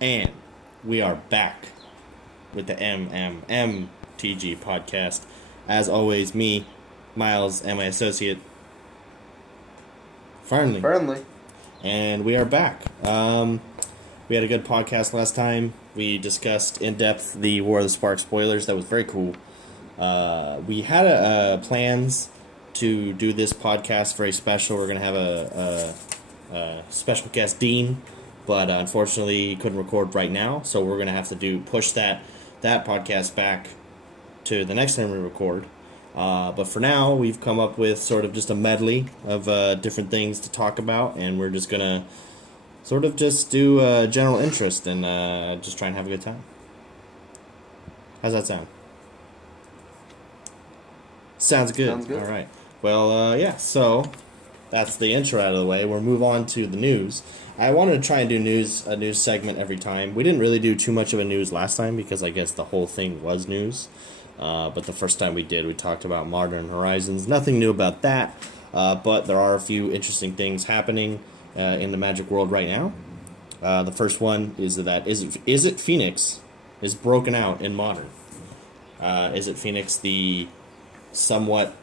And we are back with the MMMTG podcast. As always, me, Miles, and my associate, Fernly. And we are back. We had a good podcast last time. We discussed in depth the War of the Spark spoilers. That was very cool. We had plans to do this podcast very special. We're going to have a special guest, Dean, but unfortunately he couldn't record right now, so we're going to have to push that podcast back to the next time we record. But for now, we've come up with sort of just a medley of different things to talk about, and we're just going to sort of just do general interest and just try and have a good time. How's that sound? Sounds good. Sounds good. All right. Well, yeah, so that's the intro out of the way. We'll move on to the news. I wanted to try and do a news segment every time. We didn't really do too much of a news last time because I guess the whole thing was news. But the first time we talked about Modern Horizons. Nothing new about that, but there are a few interesting things happening in the Magic world right now. The first one is that Is It Phoenix is broken out in Modern. Is It Phoenix, the somewhat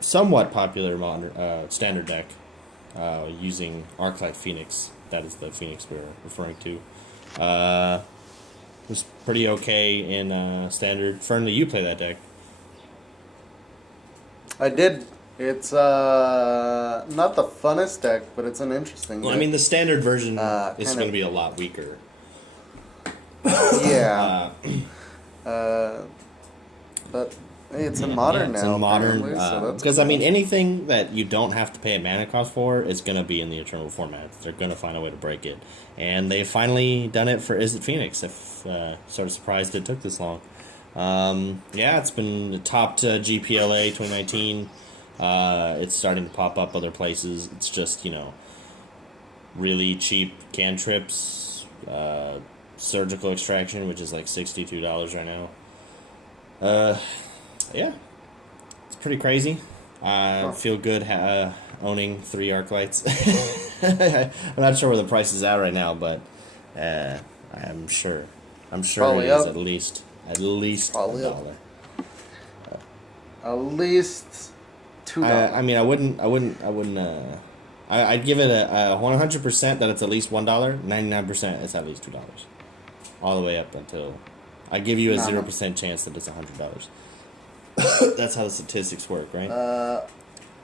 popular modern standard deck using Arclight Phoenix. That is the Phoenix we're referring to. Was pretty okay in standard. Fernly, you play that deck. I did. It's not the funnest deck, but it's an interesting deck. Well, I mean, the standard version is going to be a lot weaker. Yeah. But hey, it's in Modern now. It's in Modern. Because, cool. I mean, anything that you don't have to pay a mana cost for is going to be in the Eternal format. They're going to find a way to break it. And they've finally done it for Is It Phoenix. Sort of surprised it took this long. Yeah, it's been topped GPLA 2019. It's starting to pop up other places. It's just, really cheap cantrips. Surgical Extraction, which is like $62 right now. Yeah, it's pretty crazy. I feel good owning 3 Arclights. I'm not sure where the price is at right now, but I'm sure Probably it is up. at least Probably up. $1. At least $2. I mean, I'd give it a 100% that it's at least $1. 99% it's at least $2. All the way up until I give you a 0% chance that it's $100. That's how the statistics work, right?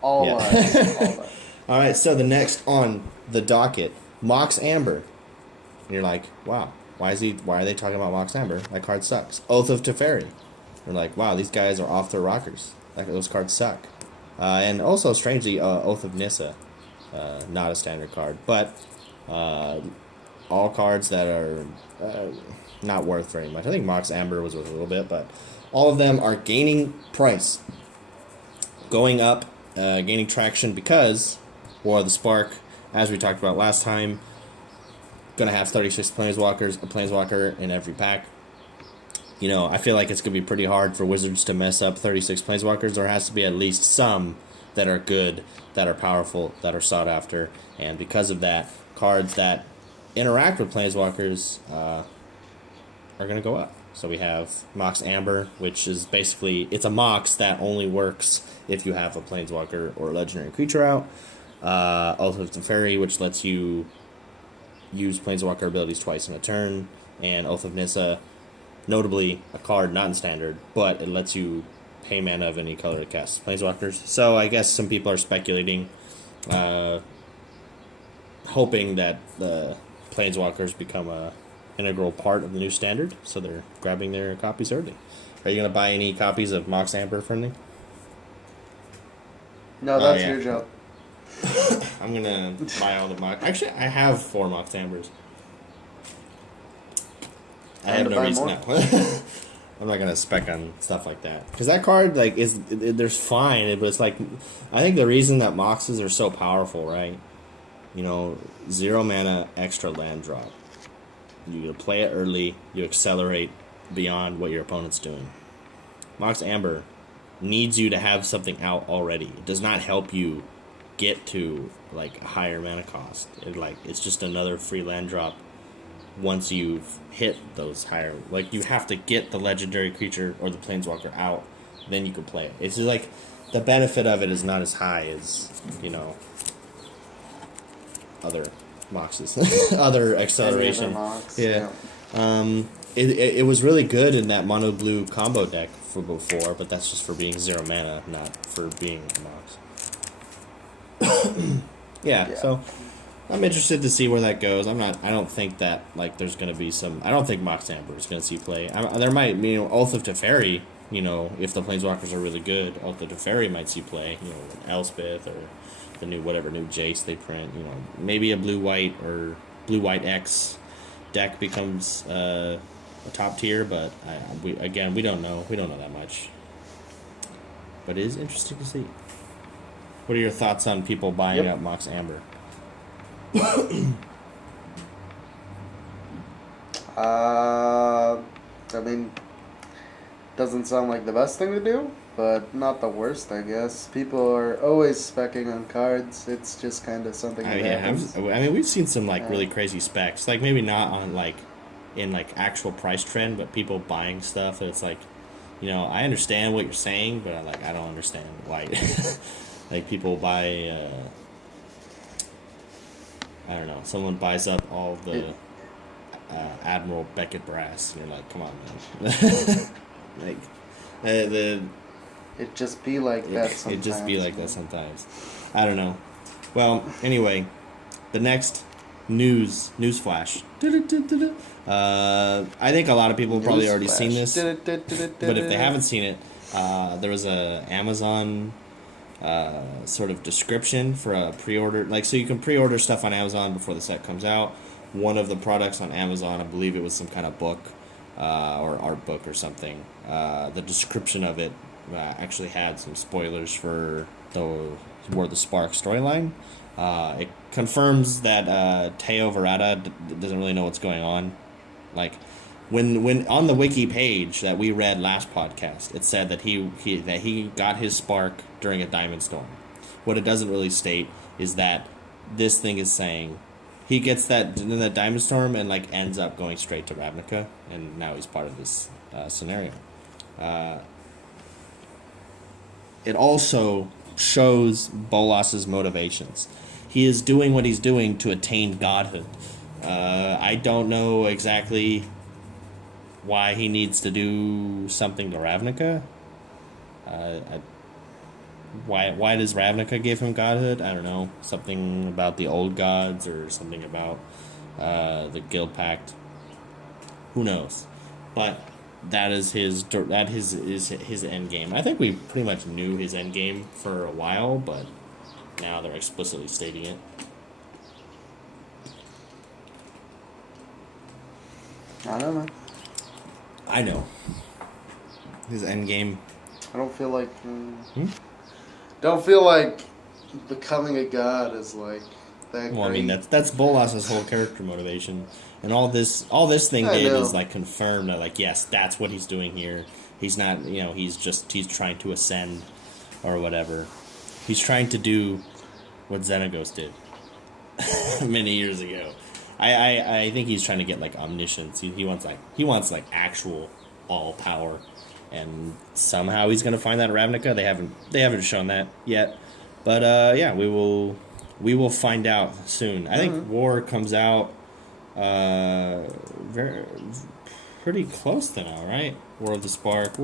All Yeah. right. All right, so the next on the docket, Mox Amber. And you're like, wow, why are they talking about Mox Amber? That card sucks. Oath of Teferi. You're like, wow, these guys are off their rockers. Those cards suck. And also, strangely, Oath of Nissa. Not a standard card, but all cards that are not worth very much. I think Mox Amber was worth a little bit, but all of them are gaining price. Going up, gaining traction because War of the Spark, as we talked about last time, going to have 36 Planeswalkers, a Planeswalker in every pack. I feel like it's going to be pretty hard for Wizards to mess up 36 Planeswalkers. There has to be at least some that are good, that are powerful, that are sought after. And because of that, cards that interact with Planeswalkers are going to go up. So we have Mox Amber, which is basically, it's a Mox that only works if you have a Planeswalker or a Legendary creature out. Oath of Teferi, which lets you use Planeswalker abilities twice in a turn. And Oath of Nissa, notably a card not in standard, but it lets you pay mana of any color to cast Planeswalkers. So I guess some people are speculating, hoping that the Planeswalkers become a integral part of the new standard, so they're grabbing their copies early. Are you going to buy any copies of Mox Amber, Fernly? No, that's your job. I'm going to buy all the Mox... Actually, I have 4 Mox Ambers. I have no reason now. I'm not going to spec on stuff like that. Because that card, there's fine, but it's like... I think the reason that Moxes are so powerful, right? 0 mana, extra land drop. You play it early, you accelerate beyond what your opponent's doing. Mox Amber needs you to have something out already. It does not help you get to a higher mana cost. It's just another free land drop once you've hit those higher, like you have to get the legendary creature or the planeswalker out, then you can play it. It's just like the benefit of it is not as high as, you know, other Moxes, other acceleration. Yeah. It was really good in that mono blue combo deck for before, but that's just for being 0 mana, not for being Mox. Yeah, so I'm interested to see where that goes. I don't think that like there's gonna be some. I don't think Mox Amber is gonna see play. There might, you know, Oath of Teferi. You know, if the planeswalkers are really good, Oath of Teferi might see play. You know, Elspeth or the new Jace they print. You know, maybe a blue white or blue white X deck becomes a top tier, but we don't know. We don't know that much. But it is interesting to see. What are your thoughts on people buying up Mox Amber? I mean, doesn't sound like the best thing to do, but not the worst, I guess. People are always speccing on cards. It's just kind of something that happens. I mean, we've seen some like really crazy specs. Like maybe not on like in like actual price trend, but people buying stuff that it's like, you know, I understand what you're saying, but I don't understand why. Like people buy. I don't know. Someone buys up all the Admiral Beckett brass, and you're like, come on, man. Like, it just be like that sometimes. It just be like that sometimes. I don't know. Well, anyway, the next news flash. I think a lot of people have probably already seen this, but if they haven't seen it, there was a Amazon sort of description for a pre-order. Like, so you can pre-order stuff on Amazon before the set comes out. One of the products on Amazon, I believe it was some kind of book or art book or something. The description of it actually had some spoilers for the War of the Spark storyline. It confirms that Teo Verata doesn't really know what's going on. Like, when on the wiki page that we read last podcast, it said that he got his spark during a diamond storm. What it doesn't really state is that this thing is saying he gets that in the diamond storm and like ends up going straight to Ravnica, and now he's part of this scenario. It also shows Bolas's motivations. He is doing what he's doing to attain godhood. I don't know exactly why he needs to do something to Ravnica. Why does Ravnica give him godhood? I don't know. Something about the old gods or something about the Guild Pact. Who knows? But that is his end game. I think we pretty much knew his end game for a while, but now they're explicitly stating it. I don't know. I know. His end game. I don't feel like. Don't feel like becoming a god is like that. Well, great. I mean that's Bolas's whole character motivation, and all this thing did is like confirm that, like, yes, that's what he's doing here. He's not, you know, he's trying to ascend or whatever. He's trying to do what Xenagos did many years ago. I think he's trying to get like omniscience. He wants actual all power, and somehow he's gonna find that at Ravnica. They haven't shown that yet, but yeah, we will find out soon. I think War comes out pretty close to now, right? War of the Spark.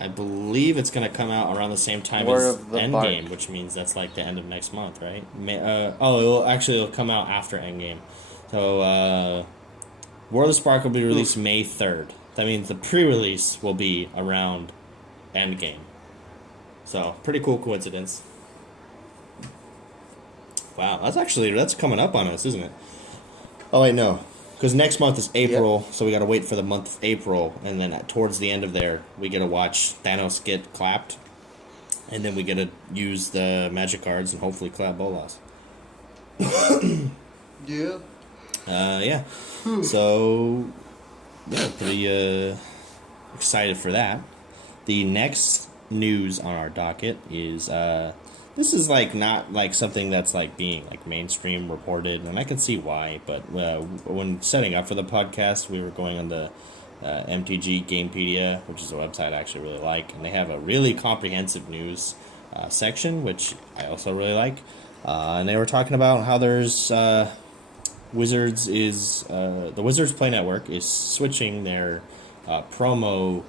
I believe it's going to come out around the same time as Endgame, which means that's like the end of next month, right? It'll come out after Endgame. So, War of the Spark will be released May 3rd. That means the pre-release will be around Endgame. So, pretty cool coincidence. Wow, that's coming up on us, isn't it? Oh, wait, no. Because next month is April, so we got to wait for the month of April, and then towards the end of there, we get to watch Thanos get clapped, and then we get to use the magic cards and hopefully clap Bolas. Yeah. Yeah. So, yeah, pretty excited for that. The next news on our docket is this is like not like something that's like being like mainstream reported, and I can see why. But when setting up for the podcast, we were going on the MTG Gamepedia, which is a website I actually really like, and they have a really comprehensive news section, which I also really like. And they were talking about how there's Wizards is the Wizards Play Network is switching their promo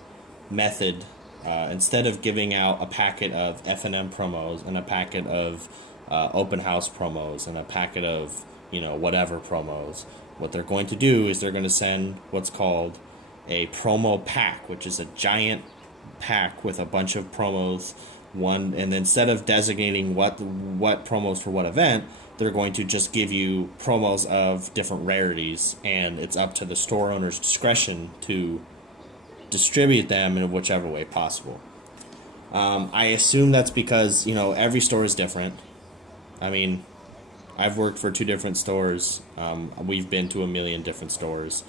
method. Instead of giving out a packet of F&M promos and a packet of open house promos and a packet of, whatever promos, what they're going to do is they're going to send what's called a promo pack, which is a giant pack with a bunch of promos. And then instead of designating what promos for what event, they're going to just give you promos of different rarities, and it's up to the store owner's discretion to distribute them in whichever way possible. I assume that's because, every store is different. I mean, I've worked for 2 different stores. We've been to a million different stores.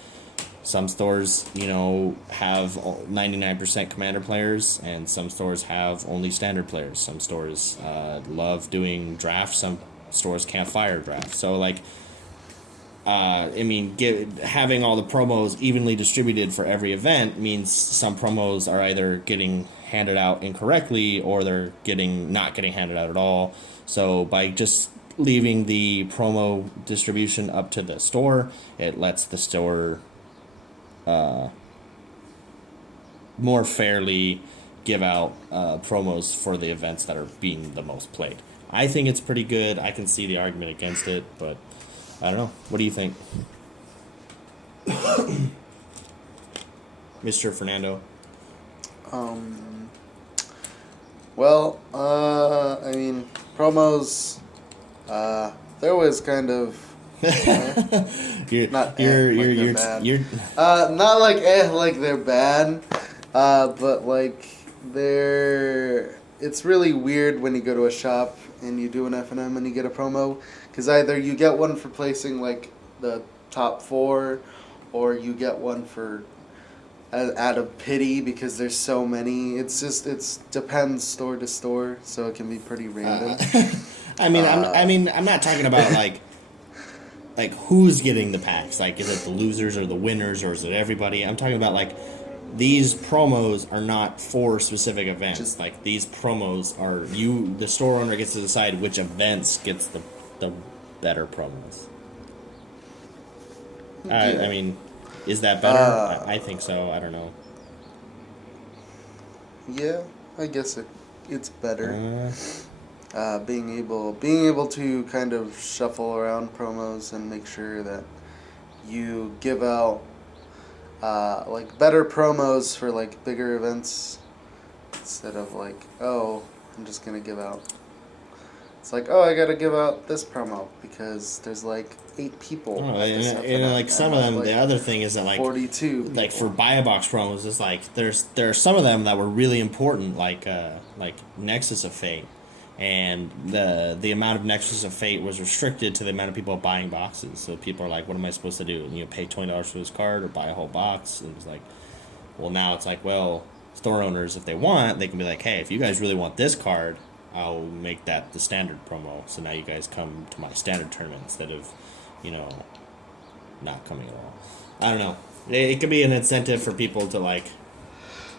Some stores, have 99% commander players, and some stores have only standard players. Some stores love doing drafts. Some stores can't fire drafts. So, having all the promos evenly distributed for every event means some promos are either getting handed out incorrectly or they're not getting handed out at all. So by just leaving the promo distribution up to the store, it lets the store more fairly give out promos for the events that are being the most played. I think it's pretty good. I can see the argument against it, but I don't know. What do you think? Mr. Fernando? Promos, they're always kind of not like they're bad, but like it's really weird when you go to a shop and you do an F&M and you get a promo, because either you get one for placing like the top 4, or you get one for out of pity because there's so many. It's depends store to store, so it can be pretty random. I'm not talking about like who's getting the packs. Like, is it the losers or the winners, or is it everybody? I'm talking about like these promos are not for specific events. Like, these promos are the store owner gets to decide which events gets the better promos. Yeah. Is that better? I think so. I don't know. Yeah, I guess it's better. Being able to kind of shuffle around promos and make sure that you give out better promos for like bigger events, instead of like, oh, I'm just gonna give out. It's like, oh, I gotta give out this promo because there's like 8 people. Some of them. The other thing is that 42 people. Like for buy a box promos, is like there are some of them that were really important, like Nexus of Fate, and the amount of Nexus of Fate was restricted to the amount of people buying boxes. So people are like, what am I supposed to do? And pay $20 for this card or buy a whole box. And it's like, well, now it's like, well, store owners, if they want, they can be like, hey, if you guys really want this card, I'll make that the standard promo. So now you guys come to my standard tournament instead of, not coming at all. I don't know. It could be an incentive for people to like,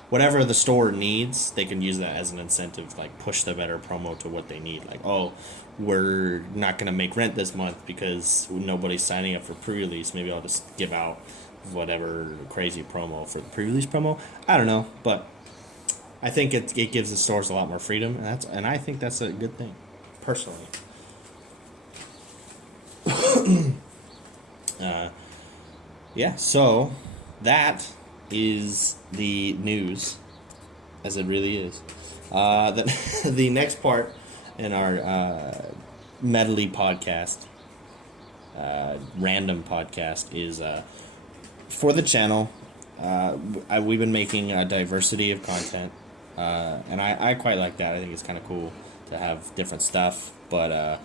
whatever the store needs, they can use that as an incentive, like push the better promo to what they need. Like, oh, we're not going to make rent this month because nobody's signing up for pre-release. Maybe I'll just give out whatever crazy promo for the pre-release promo. I don't know, but I think it gives the stores a lot more freedom, and I think that's a good thing, personally. So that is the news, as it really is. The next part in our medley podcast, random podcast, is for the channel. We've been making a diversity of content, and I quite like that. I think it's kind of cool to have different stuff, but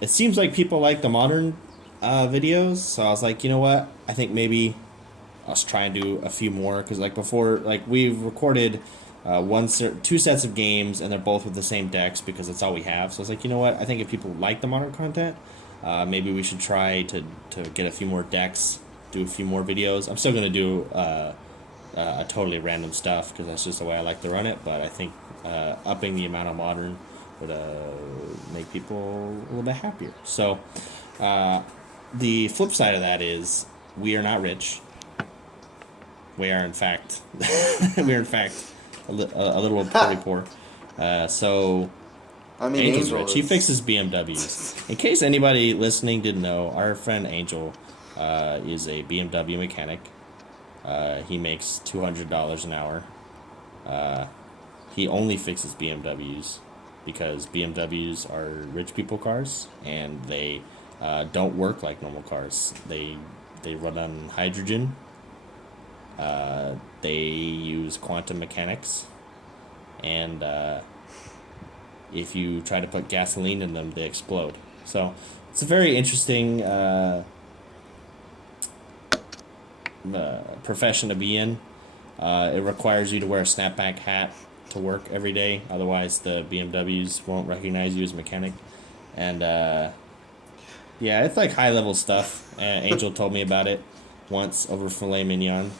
it seems like people like the modern videos, so I was like, you know what, I think maybe I'll try and do a few more, because like before, like we've recorded two sets of games, and they're both with the same decks because that's all we have. So I was like, you know what? I think if people like the modern content, maybe we should try to get a few more decks, do a few more videos. I'm still gonna do a totally random stuff because that's just the way I like to run it. But I think upping the amount of modern would make people a little bit happier. So the flip side of that is we are not rich. We are in fact a little pretty poor. So I mean, Angel's rich. He fixes BMWs. In case anybody listening didn't know, our friend Angel is a BMW mechanic. He makes $200 an hour. He only fixes BMWs because BMWs are rich people cars, and they don't work like normal cars. They run on hydrogen. They use quantum mechanics, and if you try to put gasoline in them, they explode. So it's a very interesting profession to be in. It requires you to wear a snapback hat to work every day, otherwise the BMWs won't recognize you as a mechanic. And yeah, it's like high level stuff. Angel told me about it once over filet mignon.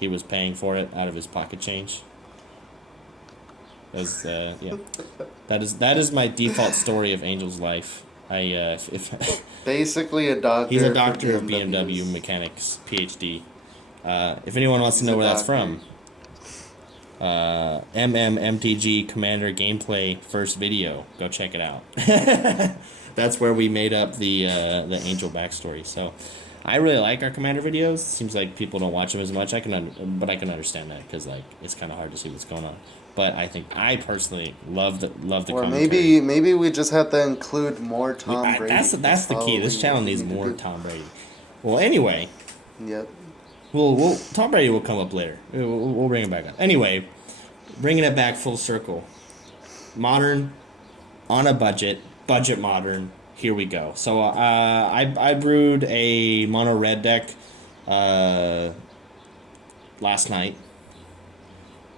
He was paying for it out of his pocket change. Yeah, that is my default story of Angel's life. If basically a doctor. He's a doctor of BMW mechanics, PhD. If anyone wants to know where that's from, MMMTG Commander gameplay first video. Go check it out. That's where we made up the Angel backstory. So I really like our Commander videos. Seems like people don't watch them as much. But I can understand that because like it's kind of hard to see what's going on. But I think I personally love the Or commentary. maybe we just have to include more Tom Brady. That's the key. This channel needs more Tom Brady. Well, anyway. Yep. We'll Tom Brady will come up later. We'll bring him back up. Anyway, bringing it back full circle. Modern, on a budget modern. Here we go. So I brewed a mono red deck last night.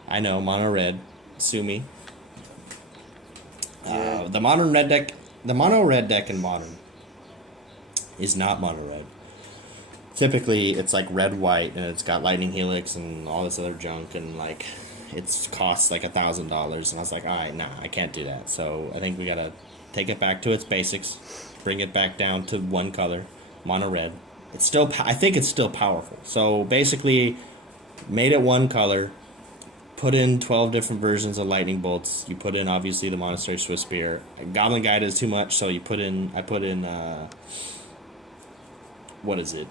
I know, mono red. Sue me. The mono red deck in modern is not mono red. Typically, it's like red white, and it's got lightning helix and all this other junk, and like it costs like $1,000. And I was like, all right, nah, I can't do that. So I think we gotta take it back to its basics, bring it back down to one color, mono red. I think it's still powerful. So basically, made it one color. Put in 12 different versions of lightning bolts. You put in obviously the Monastery Swiss Spear. Goblin Guide is too much, so I put in what is it?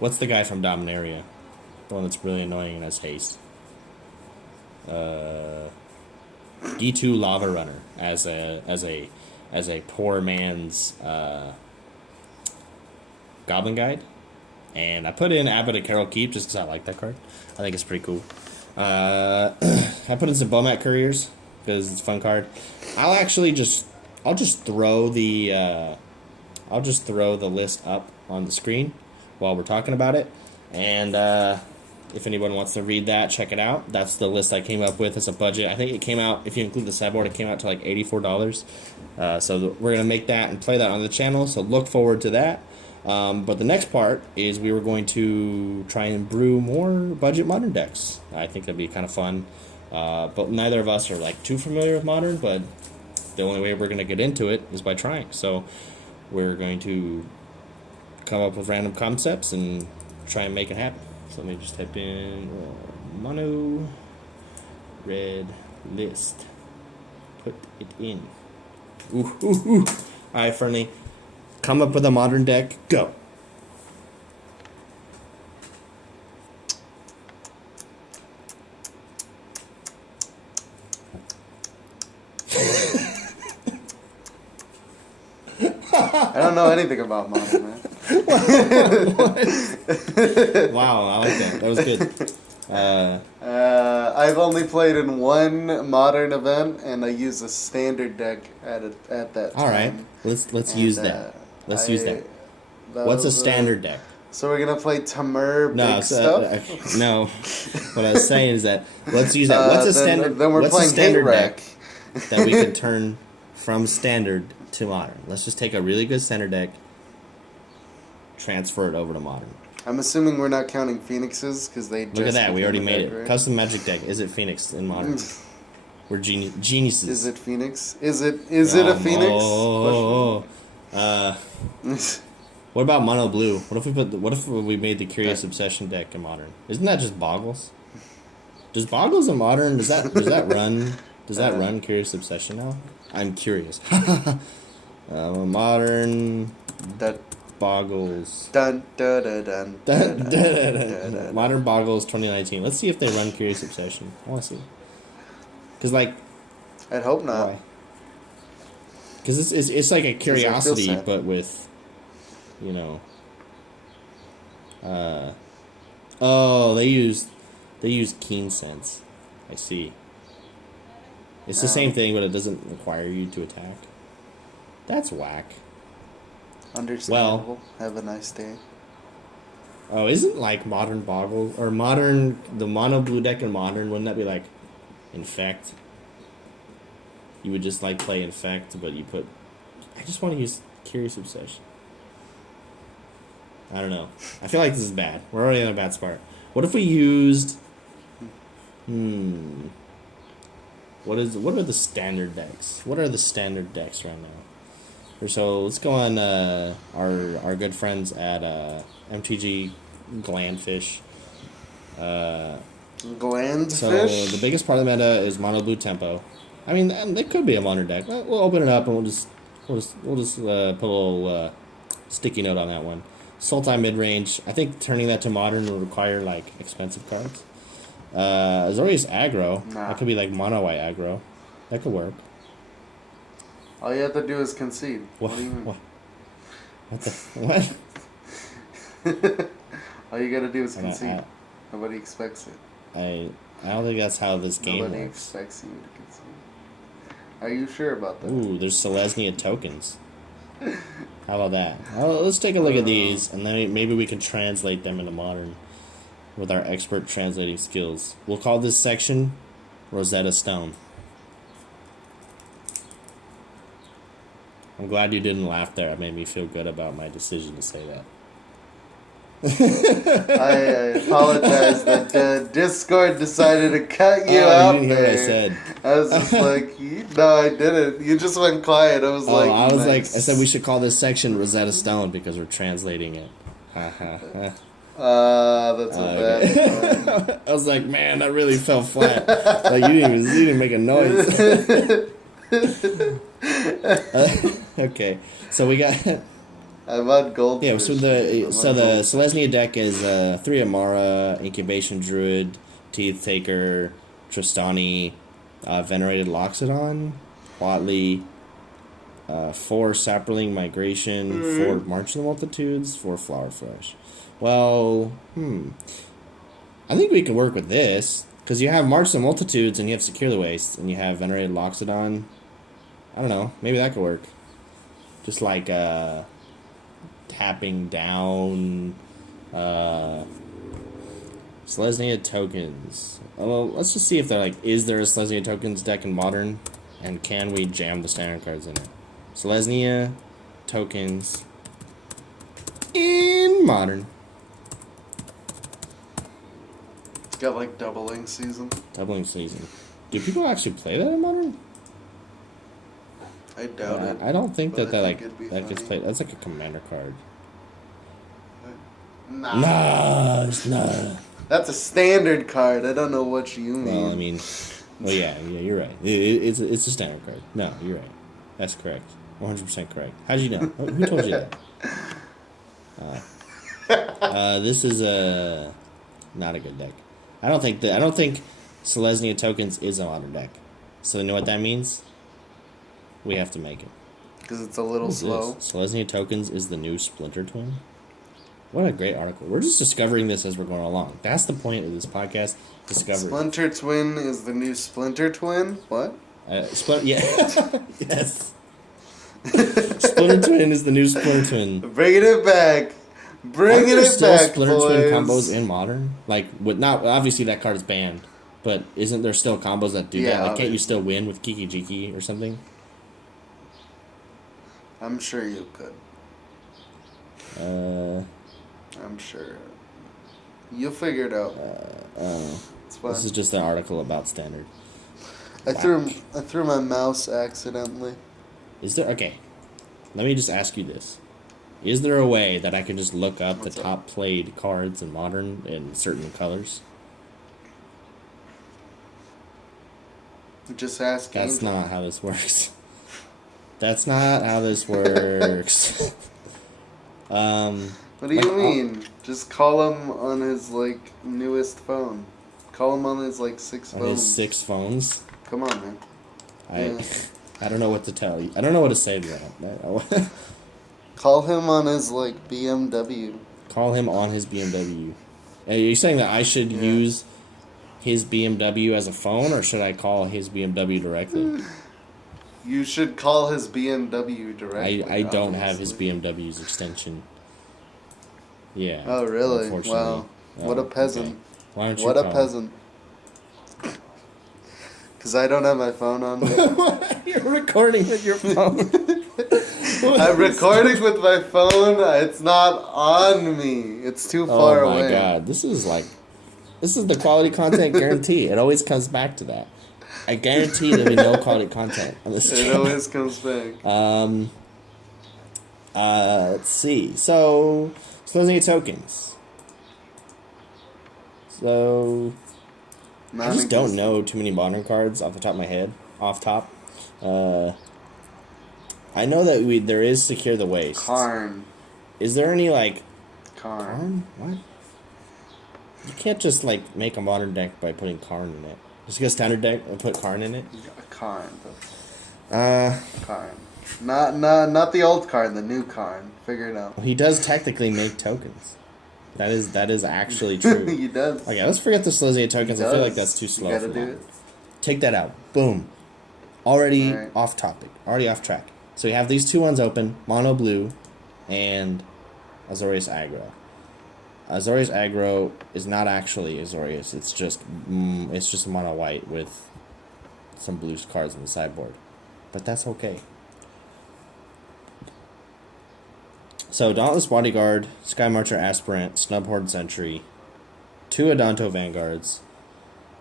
What's the guy from Dominaria? The one that's really annoying and has haste. D2 Lava Runner as a poor man's Goblin Guide. And I put in Abbot of Carol Keep just because I like that card. I think it's pretty cool. I put in some Bomat Couriers because it's a fun card. I'll just throw the list up on the screen while we're talking about it, and if anyone wants to read that, check it out. That's the list I came up with as a budget. I think it came out, if you include the sideboard, it came out to like $84. So we're gonna make that and play that on the channel. So look forward to that. But the next part is we were going to try and brew more budget modern decks. I think that'd be kind of fun. But neither of us are like too familiar with modern, but the only way we're going to get into it is by trying. So we're going to come up with random concepts and try and make it happen. So let me just type in mono red list. Put it in. Ooh, ooh, ooh. All right, Fernly. Come up with a modern deck. Go. I don't know anything about modern, man. Wow, I like that. That was good. I've only played in one modern event, and I used a standard deck at that time. All right, let's use that. Let's use that. What's a standard deck? So we're gonna play Tamur No, big so, stuff. no. What I was saying is that let's use that. What's a standard? Then we're what's a playing standard Hate deck Wreck. that we could turn from standard to modern? Let's just take a really good standard deck, transfer it over to modern. I'm assuming we're not counting Phoenixes because they just Look at that. We already made it. Right? Custom Magic deck. Is it Phoenix in modern? We're geniuses. Is it Phoenix? Is it a Phoenix? What about mono blue? What if we made the Curious Obsession deck in modern? Isn't that just Boggles? Does Boggles in modern does that run Curious Obsession now? I'm curious. Modern Boggles. Dun, dun, dun, dun, dun, dun, dun, dun. Modern Boggles 2019. Let's see if they run Curious Obsession. I want to see. Because like, I'd hope not. why? Because it's like a curiosity, sad. but with, you know. Oh, they use keen sense. I see. It's the same thing, but it doesn't require you to attack. That's whack. Understandable. Have a nice day. Oh, isn't like modern Boggles or modern the mono blue deck in modern? Wouldn't that be like Infect? You would just like play Infect, but you put. I just want to use Curious Obsession. I don't know. I feel like this is bad. We're already in a bad spot. What if we used? What are the standard decks? What are the standard decks right now? So let's go on our good friends at MTG Glandfish. Glandfish? So the biggest part of the meta is mono blue tempo. I mean, and they could be a modern deck. We'll open it up and we'll just put a little sticky note on that one. Sultai mid range. I think turning that to modern will require like expensive cards. Azorius aggro. Nah. That could be like mono white aggro. That could work. All you have to do is concede. What? What do you mean? What the what? All you gotta do is I- concede. Nobody expects it. I don't think that's how this game Nobody works. expects you to concede. Are you sure about that? Ooh, there's Selesnya tokens. How about that? Well, let's take a look at these, and then maybe we can translate them into modern with our expert translating skills. We'll call this section Rosetta Stone. I'm glad you didn't laugh there. It made me feel good about my decision to say that. I apologize that Discord decided to cut you out you didn't hear what I there. said. I was just like, no, I didn't. You just went quiet. I was Oh, like, I was like, nice. I said we should call this section Rosetta Stone because we're translating it. That's a bad one. I was like, man, that really fell flat. Like you didn't make a noise. Okay, so we got I'm on gold. yeah. So the Selesnya deck is 3 Amara, Incubation Druid, Teeth Taker, Tristani, Venerated Loxodon, Watley, 4 Saproling Migration, 4 March of the Multitudes, 4 Flower Flesh. Well, I think we can work with this because you have March of the Multitudes and you have Secure the Waste and you have Venerated Loxodon. I don't know. Maybe that could work. Just like tapping down Selesnya tokens. Well, let's just see if they're like, is there a Selesnya tokens deck in modern, and can we jam the standard cards in it? Selesnya tokens in modern. It's got like doubling season. Doubling season. Do people actually play that in modern? I doubt it. I don't think but that I that think it'd be that gets funny. played. That's like a commander card. Nah. Nah, it's not. That's a standard card. I don't know what you mean. Well, I mean, well, yeah, you're right. It's a standard card. No, you're right. That's correct. 100% correct. How'd you know? Who told you that? This is not a good deck. I don't think Selesnya tokens is a modern deck. So you know what that means? We have to make it. Because it's a little slow. Selesnya tokens is the new Splinter Twin. What a great article. We're just discovering this as we're going along. That's the point of this podcast. Discovery. Splinter Twin is the new Splinter Twin? What? Yeah. Yes. Splinter Twin is the new Splinter Twin. Bringing it back. Bringing there it still back, Splinter Twin boys. combos in Modern? Like, with not obviously that card is banned, but isn't there still combos that do that? Yeah, Like, can't you obviously. still win with Kiki Jiki or something? I'm sure you could. I'm sure. You'll figure it out. It's fine. This is just an article about Standard. I threw my mouse accidentally. Is there okay? Let me just ask you this: is there a way that I can just look up What's the up? top played cards in Modern in certain colors? Just ask. That's Angel. not how this works. That's not how this works. What do you mean? Just call him on his like newest phone. Call him on his like 6 On phones. his 6 phones. Come on, man. Yeah. I don't know what to tell you. I don't know what to say to that. Call him on his like BMW. Call him on his BMW. Are you saying that I should use his BMW as a phone, or should I call his BMW directly? You should call his BMW directly. I don't have his obviously. BMW's extension. Yeah. Oh really? Unfortunately. Wow. What a peasant. Okay. Why don't you What a call? peasant. Because I don't have my phone on me. You're recording with your phone. I'm recording with my phone. It's not on me. It's too far away. Oh my god, this is the quality content guarantee. It always comes back to that. I guarantee there'll be no quality content on this It channel. always comes back. Let's see. So let's get tokens. So I just don't know too many Modern cards off the top of my head. Off top. I know that there is Secure the Waste. Karn. Is there any like Karn. Karn? What? You can't just like make a Modern deck by putting Karn in it. Just get a standard deck and put Karn in it. Karn. Uh, Karn. Not the old Karn, the new Karn. Figure it out. well, he does technically make tokens. That is actually true. He does. Okay, let's forget the Selesnya tokens. He I feel does. like that's too slow. You gotta for do that. it. Take that out. Boom. Already Alright. off topic. Already off track. So we have these two ones open: Mono Blue and Azorius Aggro. Azorius Aggro is not actually Azorius. It's just Mono White with some blue cards in the sideboard, but that's okay. So Dauntless Bodyguard, Sky Marcher Aspirant, Snub Horde Sentry, 2 Adanto Vanguards,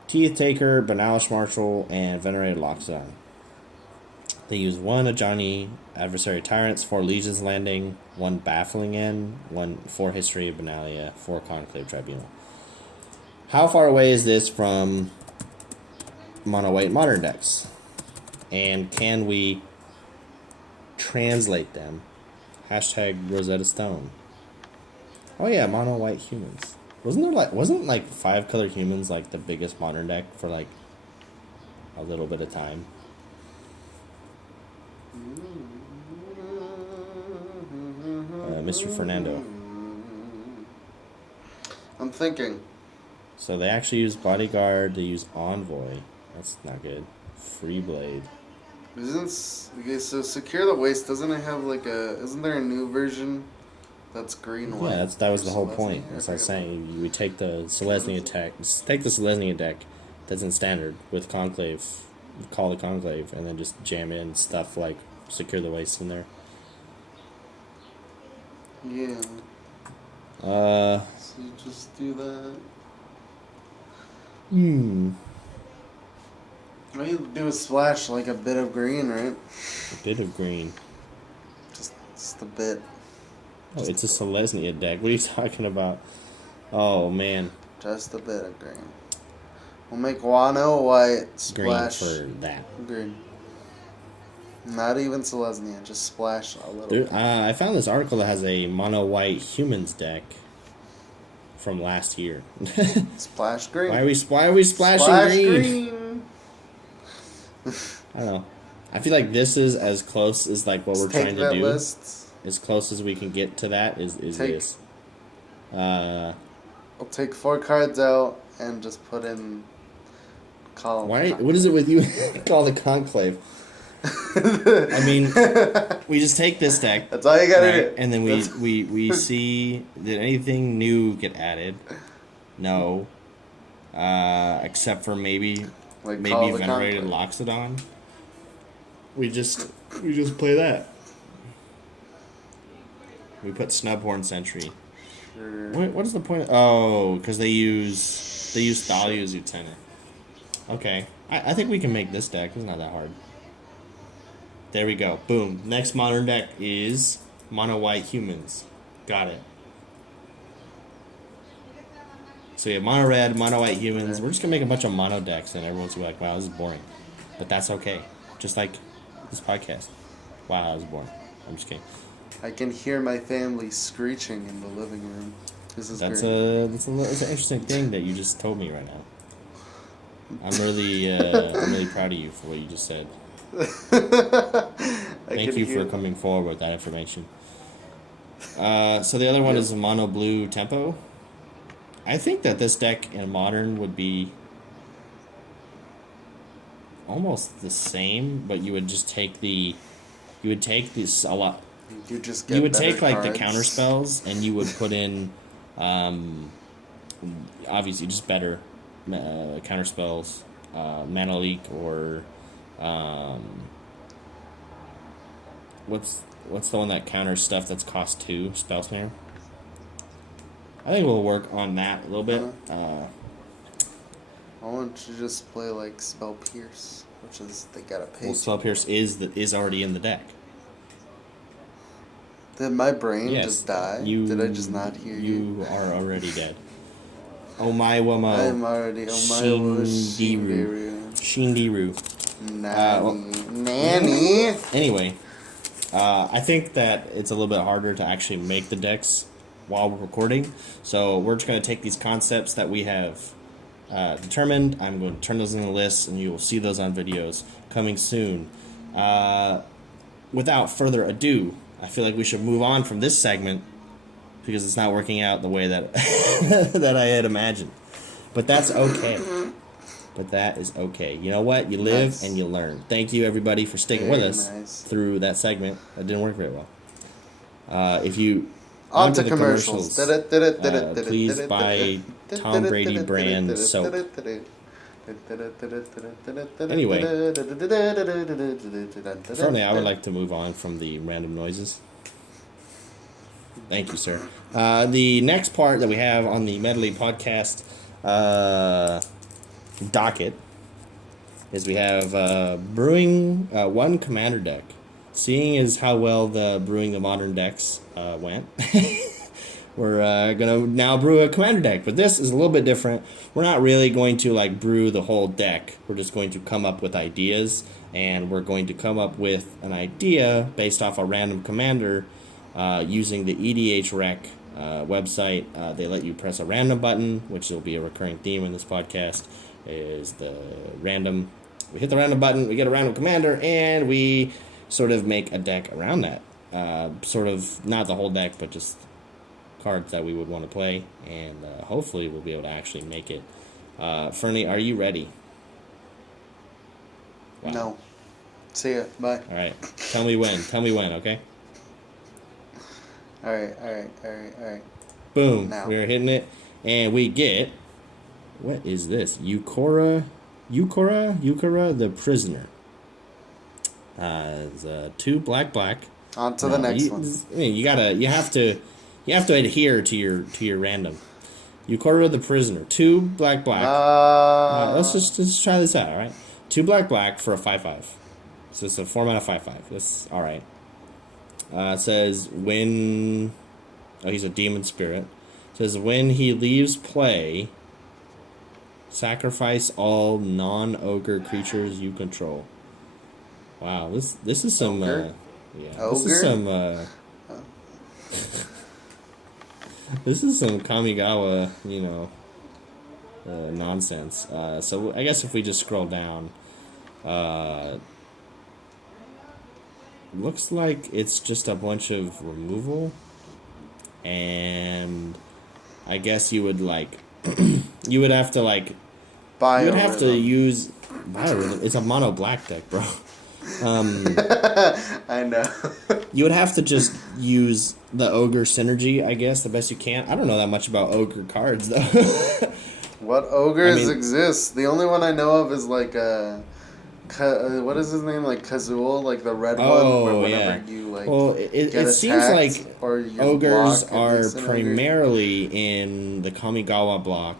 Teeth Taker, Banalish Marshal, and Venerated Loxodon. They use 1 Ajani Adversary Tyrants, 4 Legions Landing, 1 Baffling End, 4 History of Benalia, 4 Conclave Tribunal. How far away is this from Mono White Modern decks? And can we translate them? Hashtag Rosetta Stone. Oh yeah, Mono White Humans. Wasn't like 5-color humans like the biggest Modern deck for like a little bit of time? Mr. Fernando. I'm thinking. So they actually use Bodyguard, they use Envoy. That's not good. Free Blade. Okay, so Secure the Waste, doesn't it have like isn't there a new version that's green white? Yeah, that was the whole Selesnya? point. As I was saying, you would take the Selesnya deck that's in standard with Conclave, call the Conclave, and then just jam in stuff like Secure the Waste in there. Yeah. Uh, So you just do that. All you do is splash like a bit of green, right? a bit of green. Just a bit. Oh, it's a Selesnya deck. What are you talking about? Oh man, Just a bit of green. We'll make Wano white, green splash for that. green. Not even Selesnya, just splash a little There, bit. I found this article that has a Mono White Humans deck from last year. Splash green. Why are we splashing Splash green? I don't know. I feel like this is as close as like what we're Take trying to that do. list. As close as we can get to that is Take- this. I'll take 4 cards out and just put in column. Why? What is it with you? Call the Conclave. I mean, we just take this deck. That's all you gotta right? do. And then we see, did anything new get added? No. Except for maybe Venerated Loxodon. We just play that. We put Snubhorn Sentry. Sure. What is the point? Oh, because they use Thalia's Lieutenant. Okay, I think we can make this deck. It's not that hard. There we go. Boom. Next modern deck is Mono White Humans. Got it. So we have Mono Red, Mono White Humans. We're just going to make a bunch of mono decks, and everyone's going to be like, wow, this is boring. But that's okay. Just like this podcast. Wow, that was boring. I'm just kidding. I can hear my family screeching in the living room. This is That's great. that's an interesting thing that you just told me right now. I'm really proud of you for what you just said. Thank you for coming forward with that information. So the other one is a mono blue tempo. I think that this deck in modern would be almost the same, but you would just take this a lot. You would take like the counter spells, and you would put in, obviously just better counter spells, mana leak or, what's the one that counters stuff that's cost 2? Spell Snare. I think we'll work on that a little bit. I want to just play like Spell Pierce, which is they gotta pay. Well, Spell Pierce is already in the deck. Did my brain just die? Did I just not hear you? You are already dead. Oh my Wamo. I'm already Shindiru. Nanny. Anyway, I think that it's a little bit harder to actually make the decks while we're recording. So we're just going to take these concepts that we have determined. I'm going to turn those in the list, and you will see those on videos coming soon. Without further ado, I feel like we should move on from this segment because it's not working out the way that that I had imagined. But that's okay. But that is okay. You know what? You live and you learn. Thank you, everybody, for sticking with us through that segment. That didn't work very well. If you... On to commercials. Please buy Tom Brady brand soap. Anyway, certainly I would like to move on from the random noises. Thank you, sir. The next part that we have on the Medley podcast docket is we have brewing one commander deck. Seeing as how well the brewing the modern decks went, we're gonna now brew a commander deck. But this is a little bit different. We're not really going to like brew the whole deck. We're just going to come up with ideas, and we're going to come up with an idea based off a random commander using the EDH Rec website. They let you press a random button, which will be a recurring theme in this podcast. Is the random? We hit the random button, we get a random commander, and we sort of make a deck around that. Sort of not the whole deck, but just cards that we would want to play, and hopefully we'll be able to actually make it. Fernly, are you ready? Wow. No. See ya. Bye. All right. Tell me when, okay? All right. Boom. Now. We're hitting it, and we get... What is this? Yukora the Prisoner. It's 2 black. On to the next one. I mean, you have to adhere to your random. Yukora the Prisoner, 2 black. Let's just try this out, all right? 2 black for a 5/5. So it's a 4-mana 5/5. That's all right. It says when. Oh, he's a demon spirit. It says when he leaves play, sacrifice all non-ogre creatures you control. Wow, this is some ogre? This is some this is some Kamigawa, nonsense. So I guess if we just scroll down, looks like it's just a bunch of removal, and I guess you would you would have to use Biorhythm. It's a mono black deck, bro. I know. You would have to just use the ogre synergy, I guess, the best you can. I don't know that much about ogre cards though. What ogres exist? The only one I know of is like what is his name? Like Kazul, like the red one. Where whenever you like it seems like ogres are primarily in the Kamigawa block,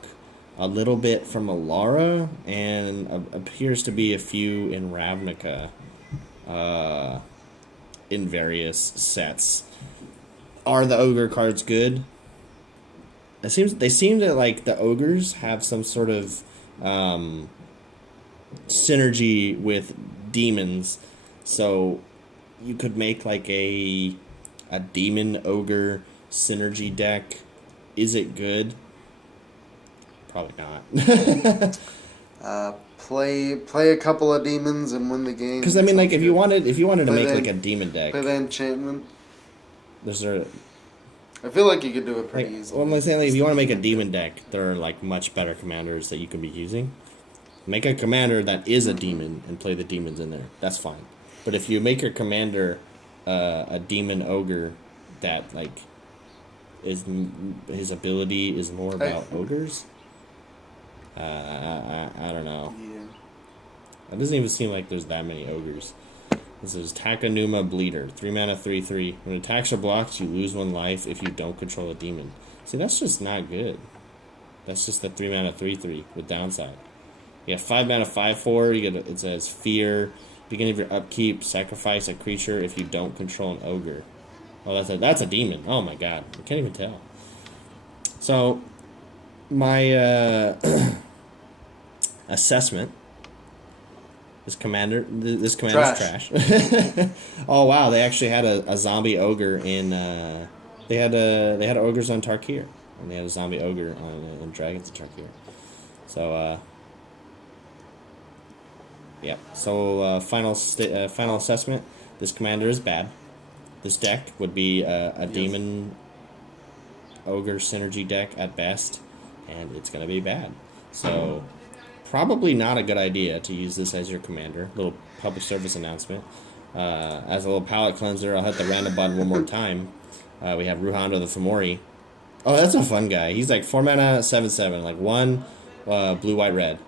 a little bit from Alara, and appears to be a few in Ravnica, in various sets. Are the ogre cards good? They seem to like the ogres have some sort of synergy with demons, so you could make like a demon ogre synergy deck. Is it good? Probably not. Play a couple of demons and win the game. Because I mean, like if you wanted to make like a demon deck, play the enchantment. I feel like you could do it pretty easily. Well, I'm saying, like, if you want to make a demon deck, there are like much better commanders that you can be using. Make a commander that is a demon and play the demons in there. That's fine. But if you make your commander a demon ogre that like his ability is more about ogres, I don't know. Yeah. It doesn't even seem like there's that many ogres. This is Takanuma Bleeder. 3 mana, 3/3. When it attacks or blocks, you lose 1 life if you don't control a demon. See, that's just not good. That's just the 3 mana, 3/3 with downside. You have 5 mana, 5/4. It says Fear. Beginning of your upkeep, sacrifice a creature if you don't control an ogre. Oh, that's a demon. Oh my god. I can't even tell. So, my assessment. This commander's trash. Oh wow, they actually had a zombie ogre in. They had ogres on Tarkir, and they had a zombie ogre on Dragons of Tarkir. So yeah. So final assessment. This commander is bad. This deck would be a demon ogre synergy deck at best, and it's gonna be bad. So. Probably not a good idea to use this as your commander. Little public service announcement. As a little palate cleanser, I'll hit the random button one more time. We have Ruhando the Fomori. Oh, that's a fun guy. He's like 4 mana, 7/7, like 1 blue, white, red.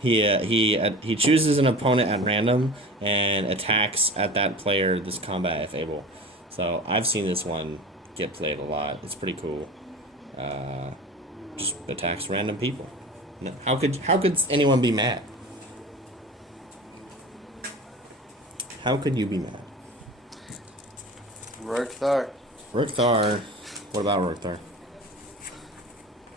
He chooses an opponent at random and attacks at that player this combat if able. So I've seen this one get played a lot. It's pretty cool. Just attacks random people. No. How could anyone be mad? How could you be mad? Rorkthar. Rorkthar. What about Rorkthar?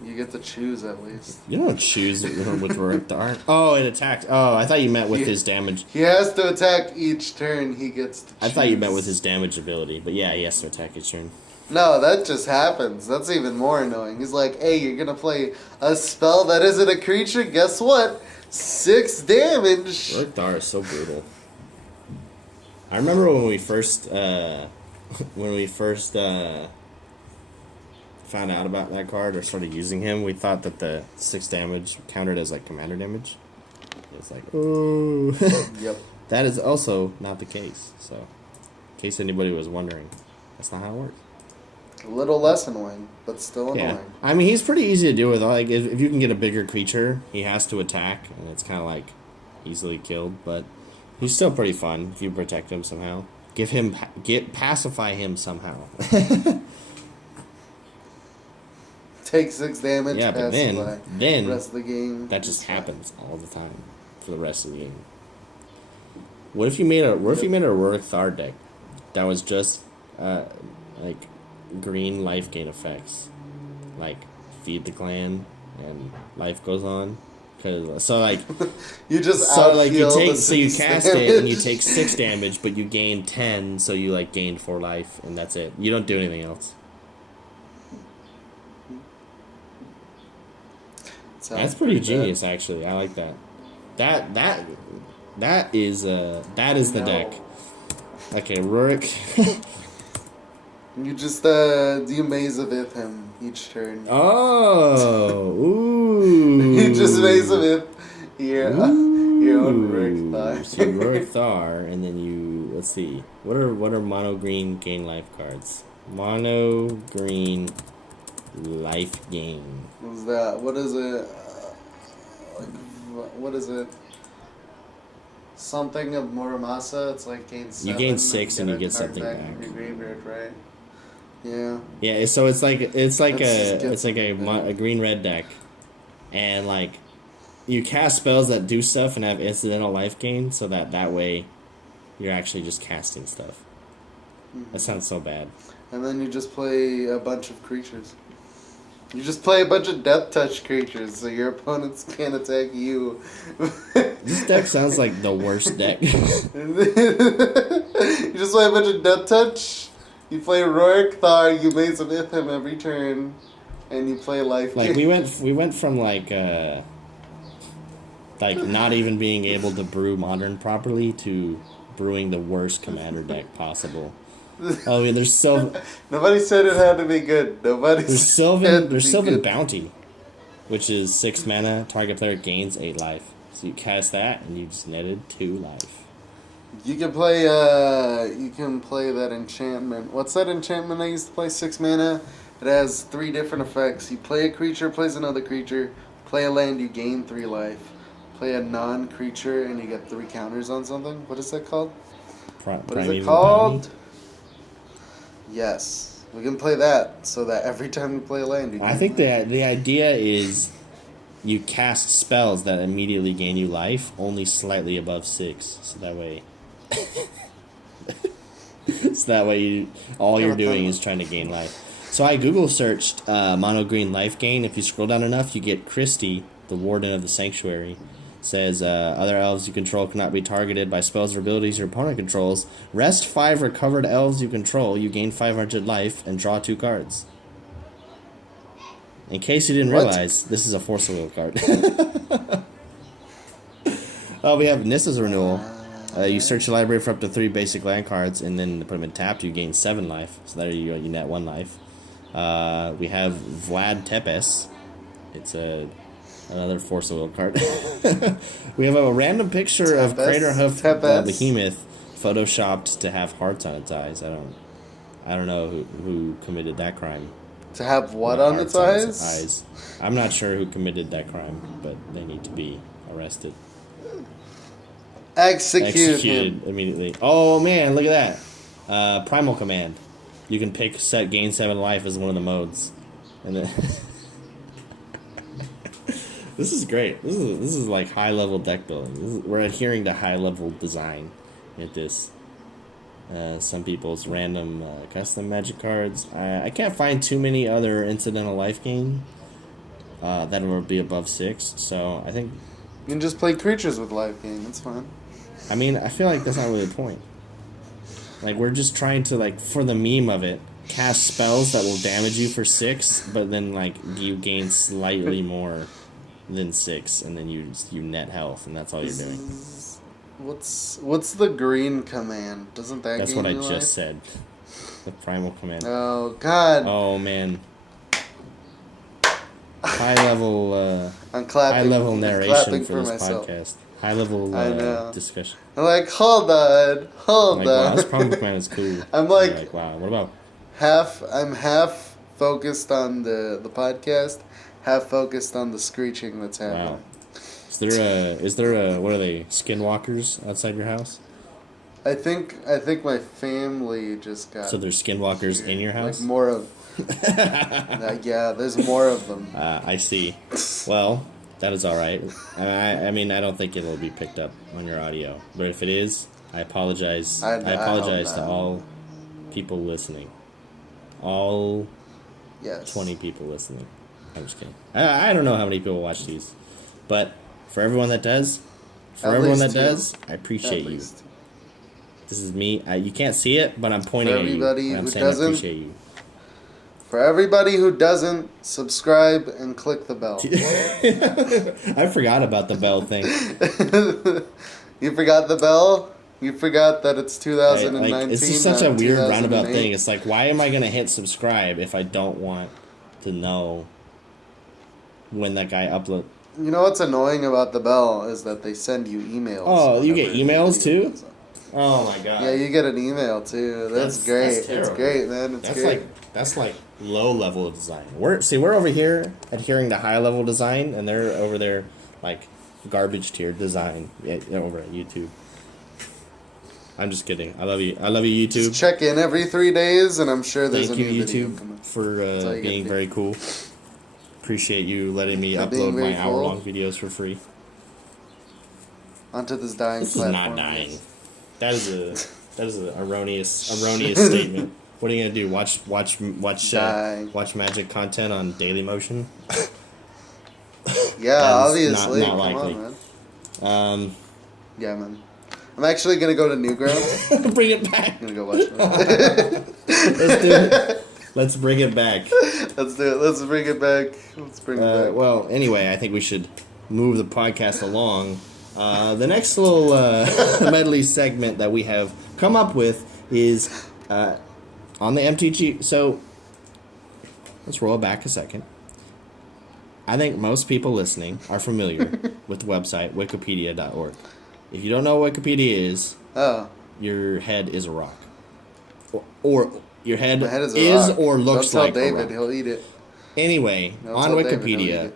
You get to choose at least. You don't choose with Rorkthar. Oh, it attacks. Oh, I thought you meant with his damage. He has to attack each turn. He gets to choose. I thought you meant with his damage ability, but yeah, he has to attack each turn. No, that just happens. That's even more annoying. He's like, hey, you're going to play a spell that isn't a creature? Guess what? 6 damage. Rorkthar is so brutal. I remember when we first found out about that card or started using him, we thought that the 6 damage counted as like commander damage. It's like, oh. Yep. That is also not the case. So, in case anybody was wondering, that's not how it works. A little less annoying, but still annoying. Yeah. I mean, he's pretty easy to deal with. Like, if you can get a bigger creature, he has to attack, and it's kind of like easily killed. But he's still pretty fun if you protect him somehow. Pacify him somehow. Take 6 damage. Yeah, but then the rest of the game that just happens all the time for the rest of the game. What if you made a Rorkthar deck that was just like green life gain effects, like feed the clan and life goes on? So like you just you cast it and you take 6 damage, but you gain 10, so you like gained 4 life and that's it. You don't do anything else. That's pretty genius, actually. I like that. That is the deck. Okay, Rurik. You just do Maze of Ith him each turn. Oh, ooh. You just Maze of Ith. Here, your own Rick Thar. So you Rorik Thar, and then you, let's see, what are mono green gain life cards? Mono green life gain. What's that? What is it? What is it? Something of Muramasa. It's like gain 7. You gain 6 and you get something back. In your graveyard, right? Yeah. Yeah, so it's like a green red deck, and like you cast spells that do stuff and have incidental life gain, so that way you're actually just casting stuff. Mm-hmm. That sounds so bad. And then you just play a bunch of creatures. You just play a bunch of death touch creatures, so your opponents can't attack you. This deck sounds like the worst deck. You just play a bunch of death touch. You play Rorik Thar. You maze of Ithim every turn, and you play life. Like we went from like not even being able to brew modern properly to brewing the worst commander deck possible. Oh, yeah, there's Nobody said it had to be good. There's Sylvan Bounty, which is 6 mana. Target player gains 8 life. So you cast that, and you just netted 2 life. You can play that enchantment. What's that enchantment I used to play? 6 mana. It has 3 different effects. You play a creature, plays another creature. Play a land, you gain 3 life. Play a non-creature, and you get 3 counters on something. What is that called? What is it called? Bounty? Yes, we can play that so that every time you play a land, I think the idea is you cast spells that immediately gain you life, only slightly above 6, so that way. All you're doing is trying to gain life. So I Google searched mono green life gain. If you scroll down enough, you get Christie, the Warden of the Sanctuary. Says other elves you control cannot be targeted by spells or abilities your opponent controls. Rest 5 recovered elves you control. You gain 500 life and draw 2 cards. In case you didn't realize, this is a Force of Will card. Oh, we have Nissa's Renewal. You search your library for up to 3 basic land cards, and then put them in tapped. You gain 7 life. So there you net 1 life. We have Vlad Tepes. It's another Force of Will card. We have a random picture of Craterhoof Behemoth photoshopped to have hearts on its eyes. I don't know who committed that crime. To have what on its eyes? I'm not sure who committed that crime, but they need to be arrested. Executed immediately. Oh man, look at that. Primal Command. You can pick set gain 7 life as one of the modes. And then This is great. This is like high level deck building. We're adhering to high level design at this. Some people's random custom magic cards. I can't find too many other incidental life gain that will be above 6. So I think you can just play creatures with life gain. That's fine. I mean, I feel like that's not really the point. Like we're just trying to like for the meme of it. Cast spells that will damage you for 6, but then like you gain slightly more than 6, and then you net health, and that's all you're doing. What's the green command? Doesn't that? That's what I just life? said. The primal command. Oh God. Oh man. High level. I'm clapping. High level narration for this myself. podcast. High level discussion. I'm like, hold on. Wow, this primal command is cool. I'm like, wow. What about? I'm half focused on the podcast, half focused on the screeching that's happening. Wow. Is there a what are they, skinwalkers outside your house? I think my family just got. So there's skinwalkers in your house? Like more of. Yeah, there's more of them. I see. Well, that is all right. I mean, I don't think it'll be picked up on your audio, but if it is, I apologize. I apologize to all people listening. All 20 people listening. I'm just kidding. I don't know how many people watch these, but for everyone that does, I appreciate you. This is me. You can't see it, but I'm pointing at you. I'm saying I appreciate you. For everybody who doesn't, subscribe and click the bell. I forgot about the bell thing. You forgot the bell? You forgot that it's 2019. It's just such a weird roundabout thing. It's like, why am I going to hit subscribe if I don't want to know when that guy upload? You know what's annoying about the Bell is that they send you emails. Oh, you get whenever emails the video too? goes up. Oh my god. Yeah, you get an email too. That's great. It's terrible. great, man. It's great. That's like low level of design. We're over here adhering to high level design, and they're over there like garbage tier design over at YouTube. I'm just kidding. I love you. I love you, YouTube. Just check in every 3 days, and I'm sure there's Thank a you, new video YouTube, coming. for being very cool. Appreciate you letting me upload my hour-long videos for free. Onto this dying This is platform. not dying. That is an erroneous statement. What are you gonna do? Watch magic content on Dailymotion? Yeah, obviously. Not Come likely. on, man. Yeah, man. I'm actually gonna go to Newgrounds. Bring it back. I'm gonna go watch it. Let's do it. Let's bring it back. Let's do it. Let's bring it back. Let's bring it back. Well, anyway, I think we should move the podcast along. The next little medley segment that we have come up with is on the MTG. So let's roll back a second. I think most people listening are familiar with the website wikipedia.org. If you don't know what Wikipedia is, your head is a rock. Or your head is or looks like David, a rock. he'll eat it. Anyway, on Wikipedia,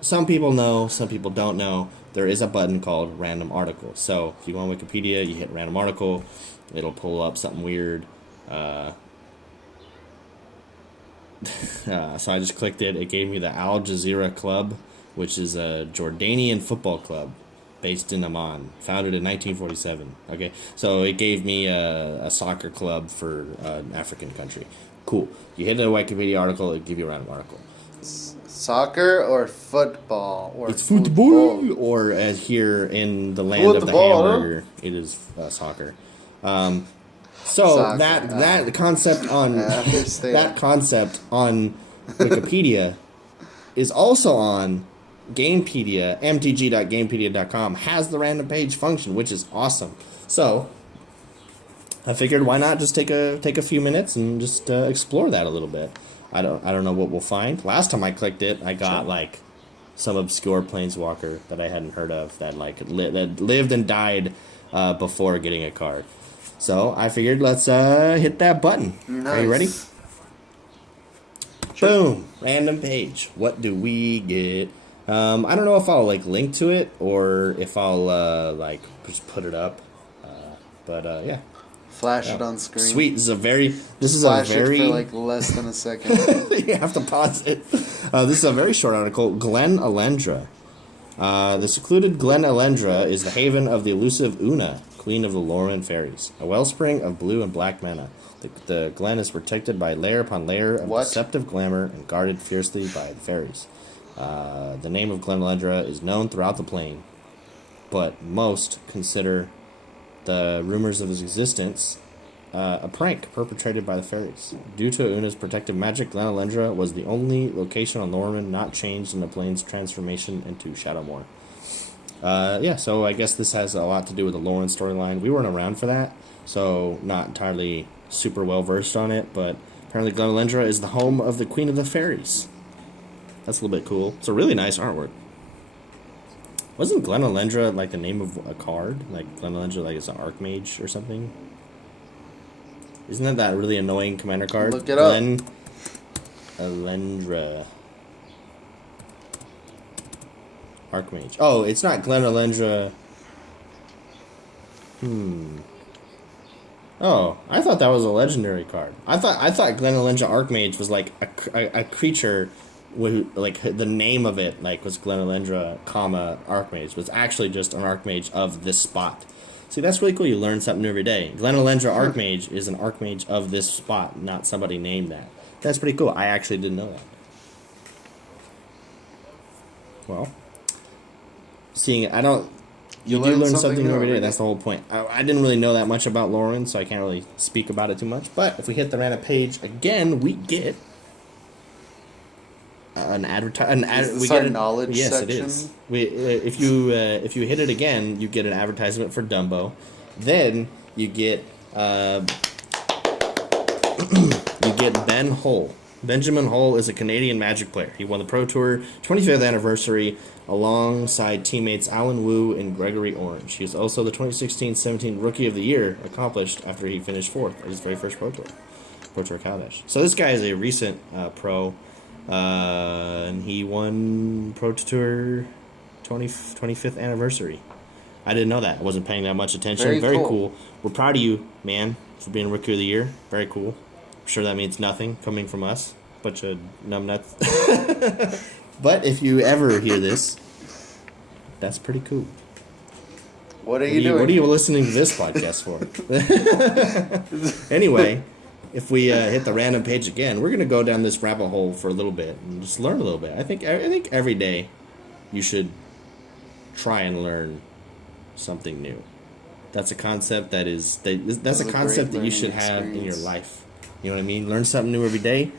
some people know, some people don't know, there is a button called Random Article. So if you go on Wikipedia, you hit Random Article, it'll pull up something weird. So I just clicked it. It gave me the Al Jazeera Club, which is a Jordanian football club based in Amman, founded in 1947. Okay, so it gave me a soccer club for an African country. Cool. You hit a Wikipedia article, it give you a random article. Soccer or football? Or It's football, or as here in the land of the hamburger, it is soccer. So that concept on Wikipedia is also on Gamepedia. mtg.gamepedia.com has the random page function, which is awesome. So I figured, why not just take a few minutes and just explore that a little bit. I don't know what we'll find. Last time I clicked it, I got like some obscure planeswalker that I hadn't heard of that that lived and died before getting a card. So I figured, let's hit that button. Nice. Are you ready? Sure. Boom! Random page. What do we get? I don't know if I'll like link to it or if I'll like just put it up. But yeah. Flash it on screen. Sweet. This is a very. Flash it for like less than a second. You have to pause it. This is a very short article. Glen Elendra. The secluded Glen Elendra is the haven of the elusive Una, queen of the Lorwyn fairies, a wellspring of blue and black mana. The glen is protected by layer upon layer of deceptive glamour and guarded fiercely by the fairies. The name of Glen Elendra is known throughout the plane, but most consider the rumors of his existence a prank perpetrated by the fairies. Due to Una's protective magic, Glen Elendra was the only location on Lorwyn not changed in the plane's transformation into Shadowmoor. Yeah, so I guess this has a lot to do with the Lorwyn storyline. We weren't around for that, so not entirely super well versed on it, but apparently Glen Elendra is the home of the Queen of the Fairies. That's a little bit cool. It's a really nice artwork. Wasn't Glen Elendra like the name of a card? Like Glen Elendra like is an Archmage or something? Isn't that really annoying commander card? Look it up. Glen Elendra. Archmage. Oh, it's not Glen Elendra. Oh, I thought that was a legendary card. I thought Glen Elendra Archmage was like a creature with like the name of it like was Glen Elendra, Archmage. Was actually just an Archmage of this spot. See, that's really cool. You learn something new every day. Glen Elendra Archmage is an Archmage of this spot, not somebody named that. That's pretty cool. I actually didn't know that. Well, seeing it, you do learn something new every day. That's the whole point. I didn't really know that much about Lorwyn, so I can't really speak about it too much. But if we hit the random page again, we get an advertisement. Is this our knowledge section? Yes, it is. If you hit it again, you get an advertisement for Dumbo. Then you get you get Ben Hull. Benjamin Hull is a Canadian Magic player. He won the Pro Tour 25th anniversary alongside teammates Alan Wu and Gregory Orange. He is also the 2016-17 Rookie of the Year, accomplished after he finished 4th at his very first Pro Tour Kaladesh. So this guy is a recent pro, and he won Pro Tour 25th anniversary. I didn't know that. I wasn't paying that much attention. Very cool. We're proud of you, man, for being Rookie of the Year. Very cool. I'm sure that means nothing coming from us. Bunch of numbnuts. But if you ever hear this, that's pretty cool. What are you doing? What are you listening to this podcast for? Anyway, if we hit the random page again, we're going to go down this rabbit hole for a little bit and just learn a little bit. I think every day you should try and learn something new. That's a concept that's a concept that you should have in your life. You know what I mean? Learn something new every day.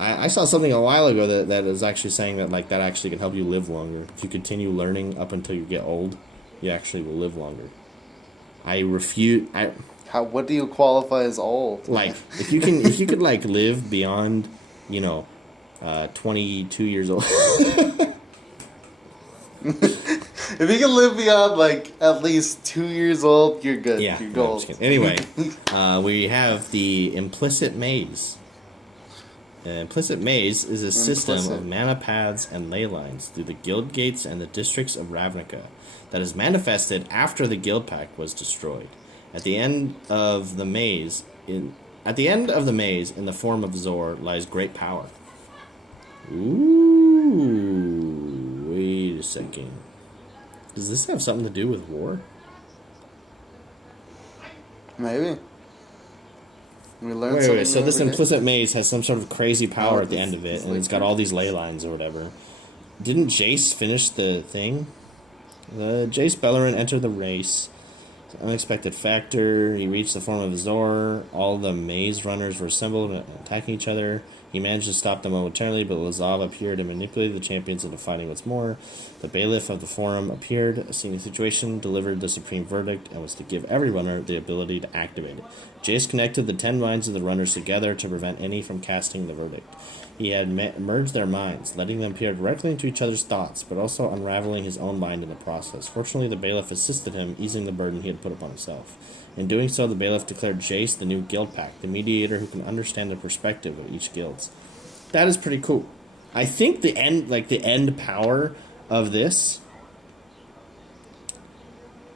I saw something a while ago that was actually saying that that actually can help you live longer. If you continue learning up until you get old, you actually will live longer. I refute. What do you qualify as old? Like if you could like live beyond, 22 years old. If you can live beyond like at least 2 years old, you're good. Yeah, you're gold. Anyway, we have the implicit maze. Implicit maze is a system of mana paths and ley lines through the guild gates and the districts of Ravnica that is manifested after the guild pact was destroyed. At the end of the maze, in the form of Zor, lies great power. Ooh, wait a second. Does this have something to do with war? Maybe. We learned something. Wait. So this implicit maze has some sort of crazy power at the end of it, and it's got all these ley lines or whatever. Didn't Jace finish the thing? Jace Beleren entered the race. Unexpected factor. He reached the form of Zor. All the maze runners were assembled and attacking each other. He managed to stop them momentarily, but Lazav appeared and manipulated the champions into fighting once more. The bailiff of the forum appeared, seeing the situation, delivered the supreme verdict, and was to give every runner the ability to activate it. Jace connected the 10 minds of the runners together to prevent any from casting the verdict. He had merged their minds, letting them peer directly into each other's thoughts, but also unraveling his own mind in the process. Fortunately, the bailiff assisted him, easing the burden he had put upon himself. In doing so, the bailiff declared Jace the new guild pact, the mediator who can understand the perspective of each guild. That is pretty cool. I think the end power of this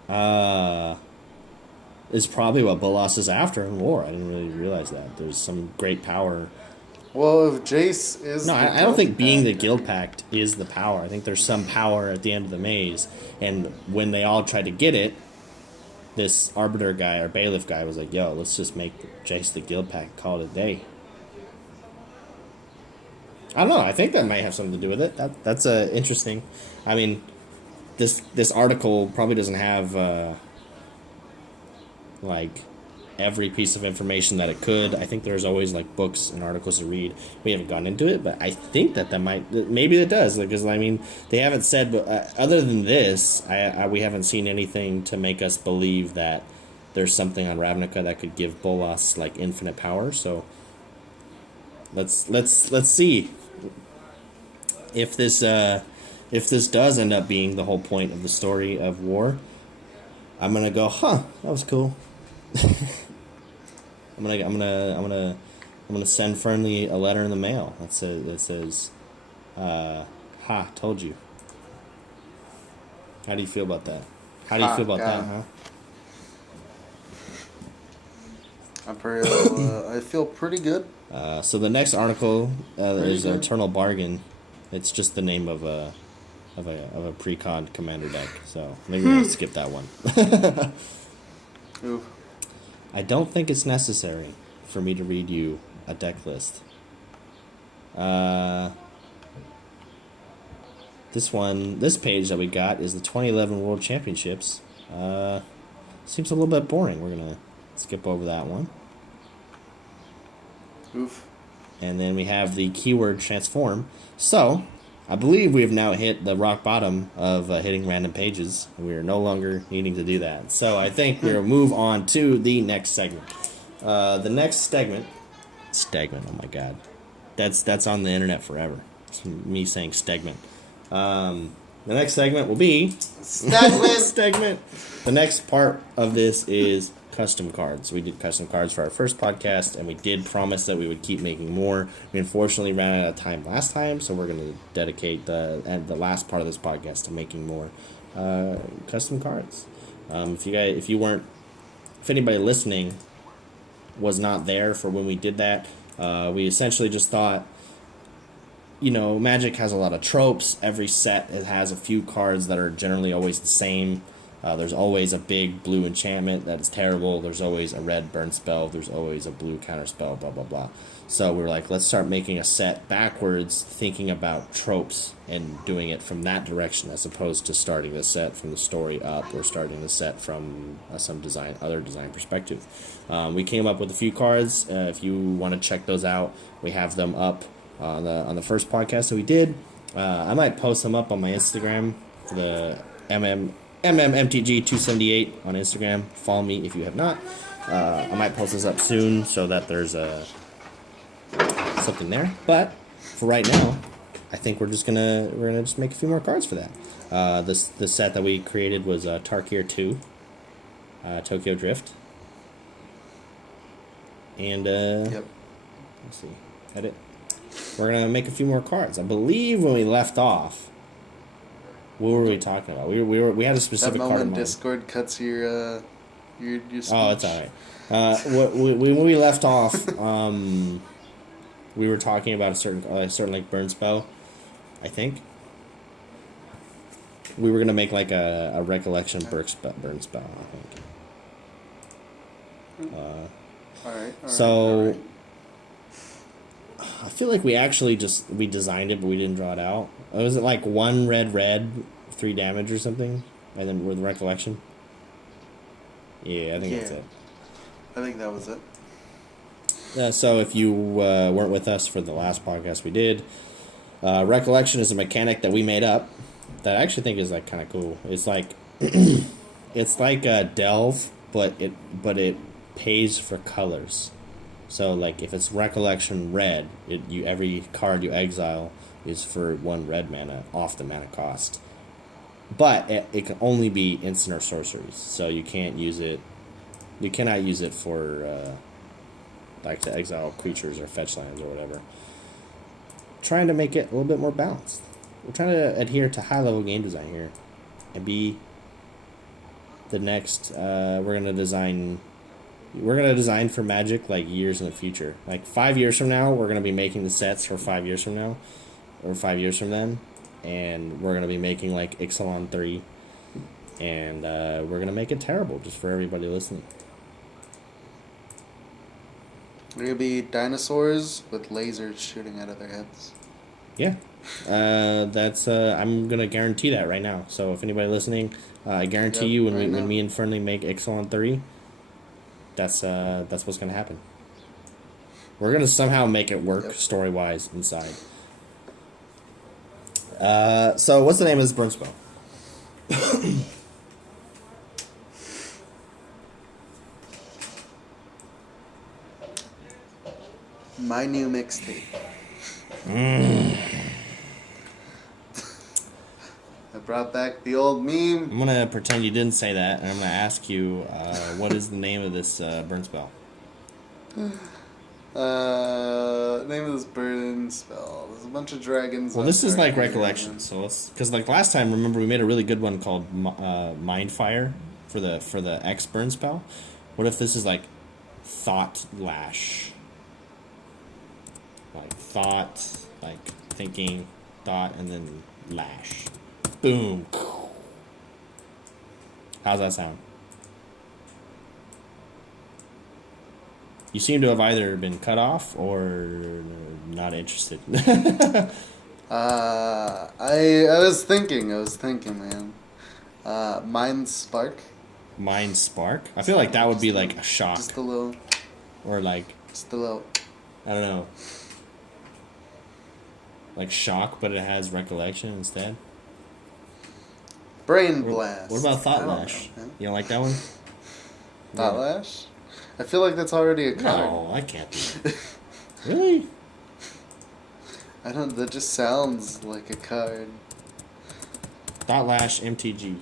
is probably what Bolas is after in war. I didn't really realize that. There's some great power. Well, if Jace is... No, I don't think being the guild pact is the power. I think there's some power at the end of the maze, and when they all tried to get it, this arbiter guy or bailiff guy was like, yo, let's just make Jace the guild pact, call it a day. I don't know. I think that might have something to do with it. That's interesting. I mean, this article probably doesn't have every piece of information that it could. I think there's always books and articles to read. We haven't gone into it, but I think that maybe it does, because I mean they haven't said. But other than this, we haven't seen anything to make us believe that there's something on Ravnica that could give Bolas infinite power. So let's see if this does end up being the whole point of the story of war. I'm gonna go, that was cool. I'm gonna send Fernly a letter in the mail that says, told you. How do you feel about that? How do you feel about that, huh? I feel pretty good. So the next article is Eternal Bargain. It's just the name of a pre-con commander deck. So maybe we'll skip that one. Oof. I don't think it's necessary for me to read you a deck list. This page that we got is the 2011 World Championships. Seems a little bit boring. We're gonna skip over that one. Oof. And then we have the keyword transform. So, I believe we have now hit the rock bottom of hitting random pages. We are no longer needing to do that. So I think we'll move on to the next segment. The next segment, oh my god, That's on the internet forever. It's me saying Stegman. The next segment will be Stegman. The next part of this is custom cards. We did custom cards for our first podcast, and we did promise that we would keep making more. We unfortunately ran out of time last time, so we're going to dedicate the last part of this podcast to making more custom cards. If anybody listening was not there for when we did that, we essentially just thought, Magic has a lot of tropes. Every set it has a few cards that are generally always the same. There's always a big blue enchantment that is terrible. There's always a red burn spell. There's always a blue counter spell, blah, blah, blah. So we were like, let's start making a set backwards, thinking about tropes and doing it from that direction as opposed to starting the set from the story up or starting the set from some other design perspective. We came up with a few cards. If you want to check those out, we have them up on the first podcast that we did. I might post them up on my Instagram for the MMMTG 278 on Instagram. Follow me if you have not. I might post this up soon so that there's something there. But for right now, I think we're gonna just make a few more cards for that. The set that we created was Tarkir 2, Tokyo Drift, and Yep. Let's see, edit. We're gonna make a few more cards. I believe when we left off, what were we talking about? We had a specific that card in moment mind. Discord cuts your speech. Oh, it's all right. When we left off, we were talking about a certain like burn spell. I think we were gonna make like a recollection burn spell. I think. All right. So. I feel like we actually we designed it, but we didn't draw it out. Was it like 1 red, 3 damage or something? And then with recollection? Yeah, I think that's it. I think that was it. So if you weren't with us for the last podcast we did, recollection is a mechanic that we made up that I actually think is like kind of cool. It's like it's like a delve, but it pays for colors. So, like, if it's Recollection red, every card you exile is for 1 red mana off the mana cost. But it can only be instant or sorceries, so you can't use it. You cannot use it for, like, to exile creatures or fetch lands or whatever. Trying to make it a little bit more balanced. We're trying to adhere to high-level game design here. And be the next, we're going to design for Magic like years in the future. Like 5 years from now, we're going to be making the sets for 5 years from now, or 5 years from then, and we're going to be making like Ixalan 3, and we're going to make it terrible just for everybody listening. We're going to be dinosaurs with lasers shooting out of their heads. Yeah. That's I'm going to guarantee that right now. So if anybody listening, I guarantee you when me and Fernly make Ixalan 3, that's what's gonna happen. We're gonna somehow make it work story wise inside. So what's the name of this burn spell? My new mixtape. I brought back the old meme. I'm gonna pretend you didn't say that, and I'm gonna ask you, what is the name of this burn spell? Name of this burn spell. There's a bunch of dragons. Well, this is like recollection, so let's, because like last time, remember we made a really good one called Mind Fire for the X burn spell. What if this is like Thought Lash? Like thought, like thinking, thought, and then lash. Boom. How's that sound? You seem to have either been cut off or not interested. I was thinking, man. Mind Spark. Mind Spark? I feel like that would be like a shock. Just a little. Or like. Just a little. I don't know. Like shock, but it has recollection instead. Brain Blast. What about Thought Lash? You don't like that one? Thought Lash? I feel like that's already a card. No, I can't do that. Really? I don't. That just sounds like a card. MTG.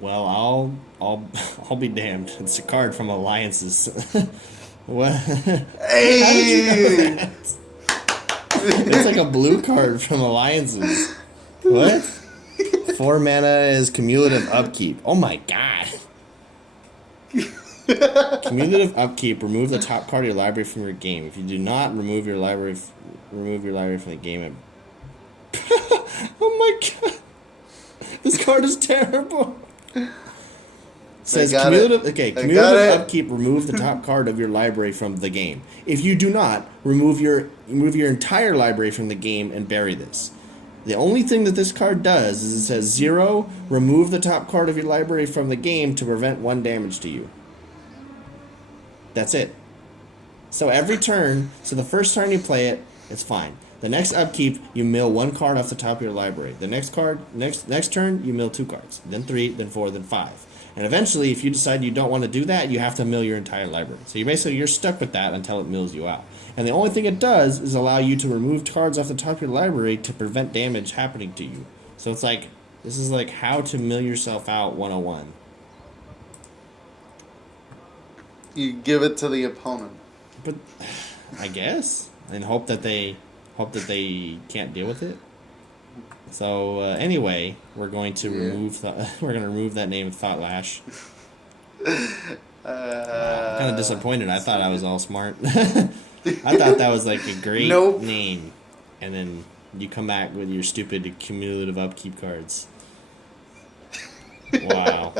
Well, I'll be damned. It's a card from Alliances. What? Hey! How did you know that? It's like a blue card from Alliances. What? 4 mana is cumulative upkeep. Oh my god. Cumulative upkeep. Remove the top card of your library from your game. If you do not remove your library from the game. Oh my god. This card is terrible. Says cumulative. Okay, cumulative upkeep. Remove the top card of your library from the game. If you do not, remove your entire library from the game and bury this. The only thing that this card does is it says 0. Remove the top card of your library from the game to prevent 1 damage to you. That's it. So every turn. So the first turn you play it, it's fine. The next upkeep, you mill 1 card off the top of your library. The next turn, you mill 2 cards. Then 3, then 4, then 5. And eventually, if you decide you don't want to do that, you have to mill your entire library. So you're stuck with that until it mills you out. And the only thing it does is allow you to remove cards off the top of your library to prevent damage happening to you. So it's like, this is like how to mill yourself out 101. You give it to the opponent. But I guess, and hope that they can't deal with it. So anyway, we're going to remove that name, Thought Lash. I'm kind of disappointed. I thought I was all smart. I thought that was like a great name, and then you come back with your stupid cumulative upkeep cards. Wow.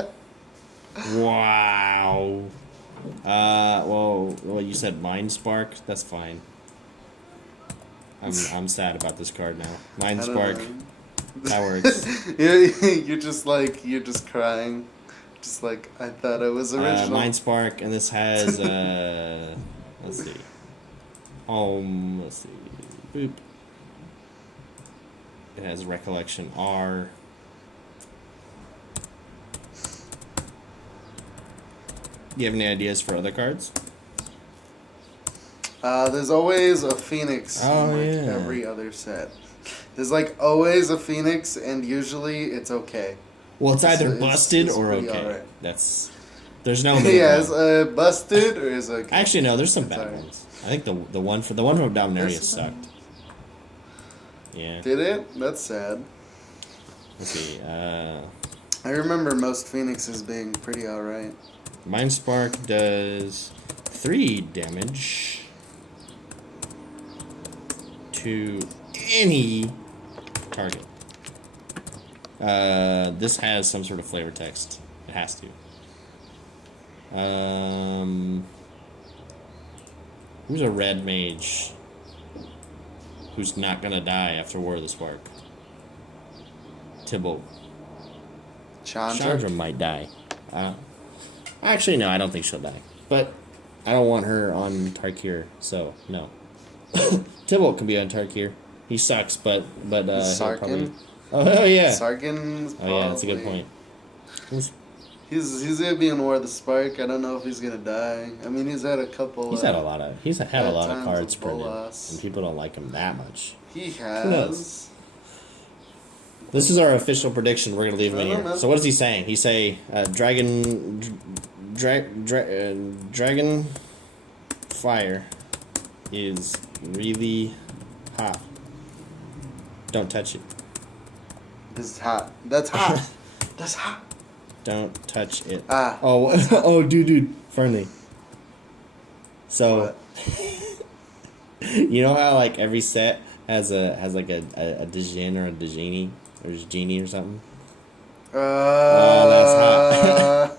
Wow. Well, you said Mind Spark. That's fine. I'm sad about this card now. Mind Spark. That works. You're just crying. Just like, I thought it was original. Mind Spark, and this has, let's see. Let's see. Boop. It has Recollection R. Do you have any ideas for other cards? There's always a Phoenix in every other set. There's like always a Phoenix, and usually it's okay. Well, it's either busted or okay. Right. There's no. Yeah, it's busted or is okay. Actually, no. There's some bad ones. I think the one from Dominaria sucked. Yeah. Did it? That's sad. Let's see. I remember most Phoenixes being pretty alright. Mind Spark does 3 damage to any target. This has some sort of flavor text. It has to. Who's a red mage who's not gonna die after War of the Spark? Tybalt. Chandra might die. Actually, no, I don't think she'll die. But I don't want her on Tarkir, so no. Tybalt can be on Tarkir. He sucks, but Sarkin? Probably... Oh yeah. Sarkin's probably... Oh yeah, that's a good point. He's gonna be in War of the Spark. I don't know if he's gonna die. I mean, he's had a couple. He's had a lot of cards printed, and people don't like him that much. He has. This is our official prediction. We're gonna leave him in here. So what is he saying? He say dragon fire is really hot. Don't touch it. This is hot. That's hot. That's hot. Don't touch it. Oh, dude, Fernly. So, you know how like every set has like a Djinn or a Djinni or a genie or something. That's hot.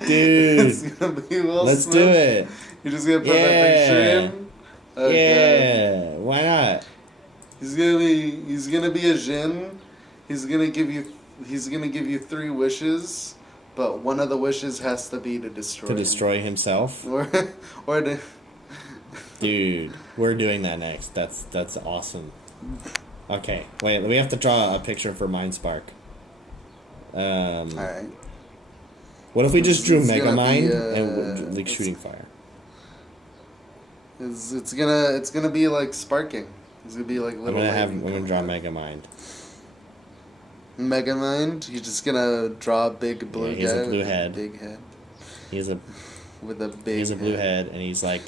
Dude, it's gonna be let's do it. You're just gonna put that picture in. Okay. Yeah, why not? He's gonna be a Jinn. He's gonna give you 3 wishes, but one of the wishes has to be to destroy himself. or to. Dude, we're doing that next. That's awesome. Okay, wait. We have to draw a picture for Mind Spark. All right. What if we just drew It's Mega gonna Mind be, and like it's- shooting fire? It's gonna be like sparking. It's gonna be like little. I'm gonna draw Mega Mind. Mega Mind. You're just gonna draw a big blue He has guy a blue with head. a big head. He has a With a big. he has a blue head, and he's like,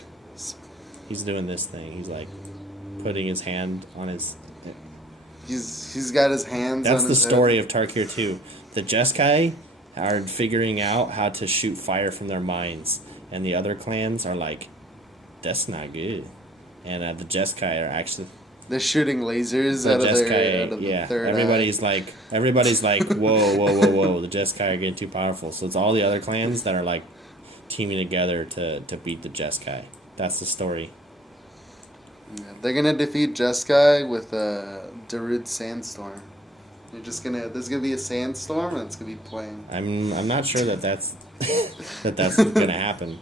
he's doing this thing. He's like putting his hand on his. He's got his hands. That's on the his story head. of Tarkir 2. The Jeskai are figuring out how to shoot fire from their minds, and the other clans are like, that's not good. And the Jeskai are actually. They're shooting lasers The out of Jeskai, their out of yeah. the third Everybody's eye. like, whoa. The Jeskai are getting too powerful. So it's all the other clans that are like teaming together to beat the Jeskai. That's the story. Yeah, they're gonna defeat Jeskai with a Darude sandstorm. There's gonna be a sandstorm and it's gonna be playing. I'm not sure that's that's gonna happen.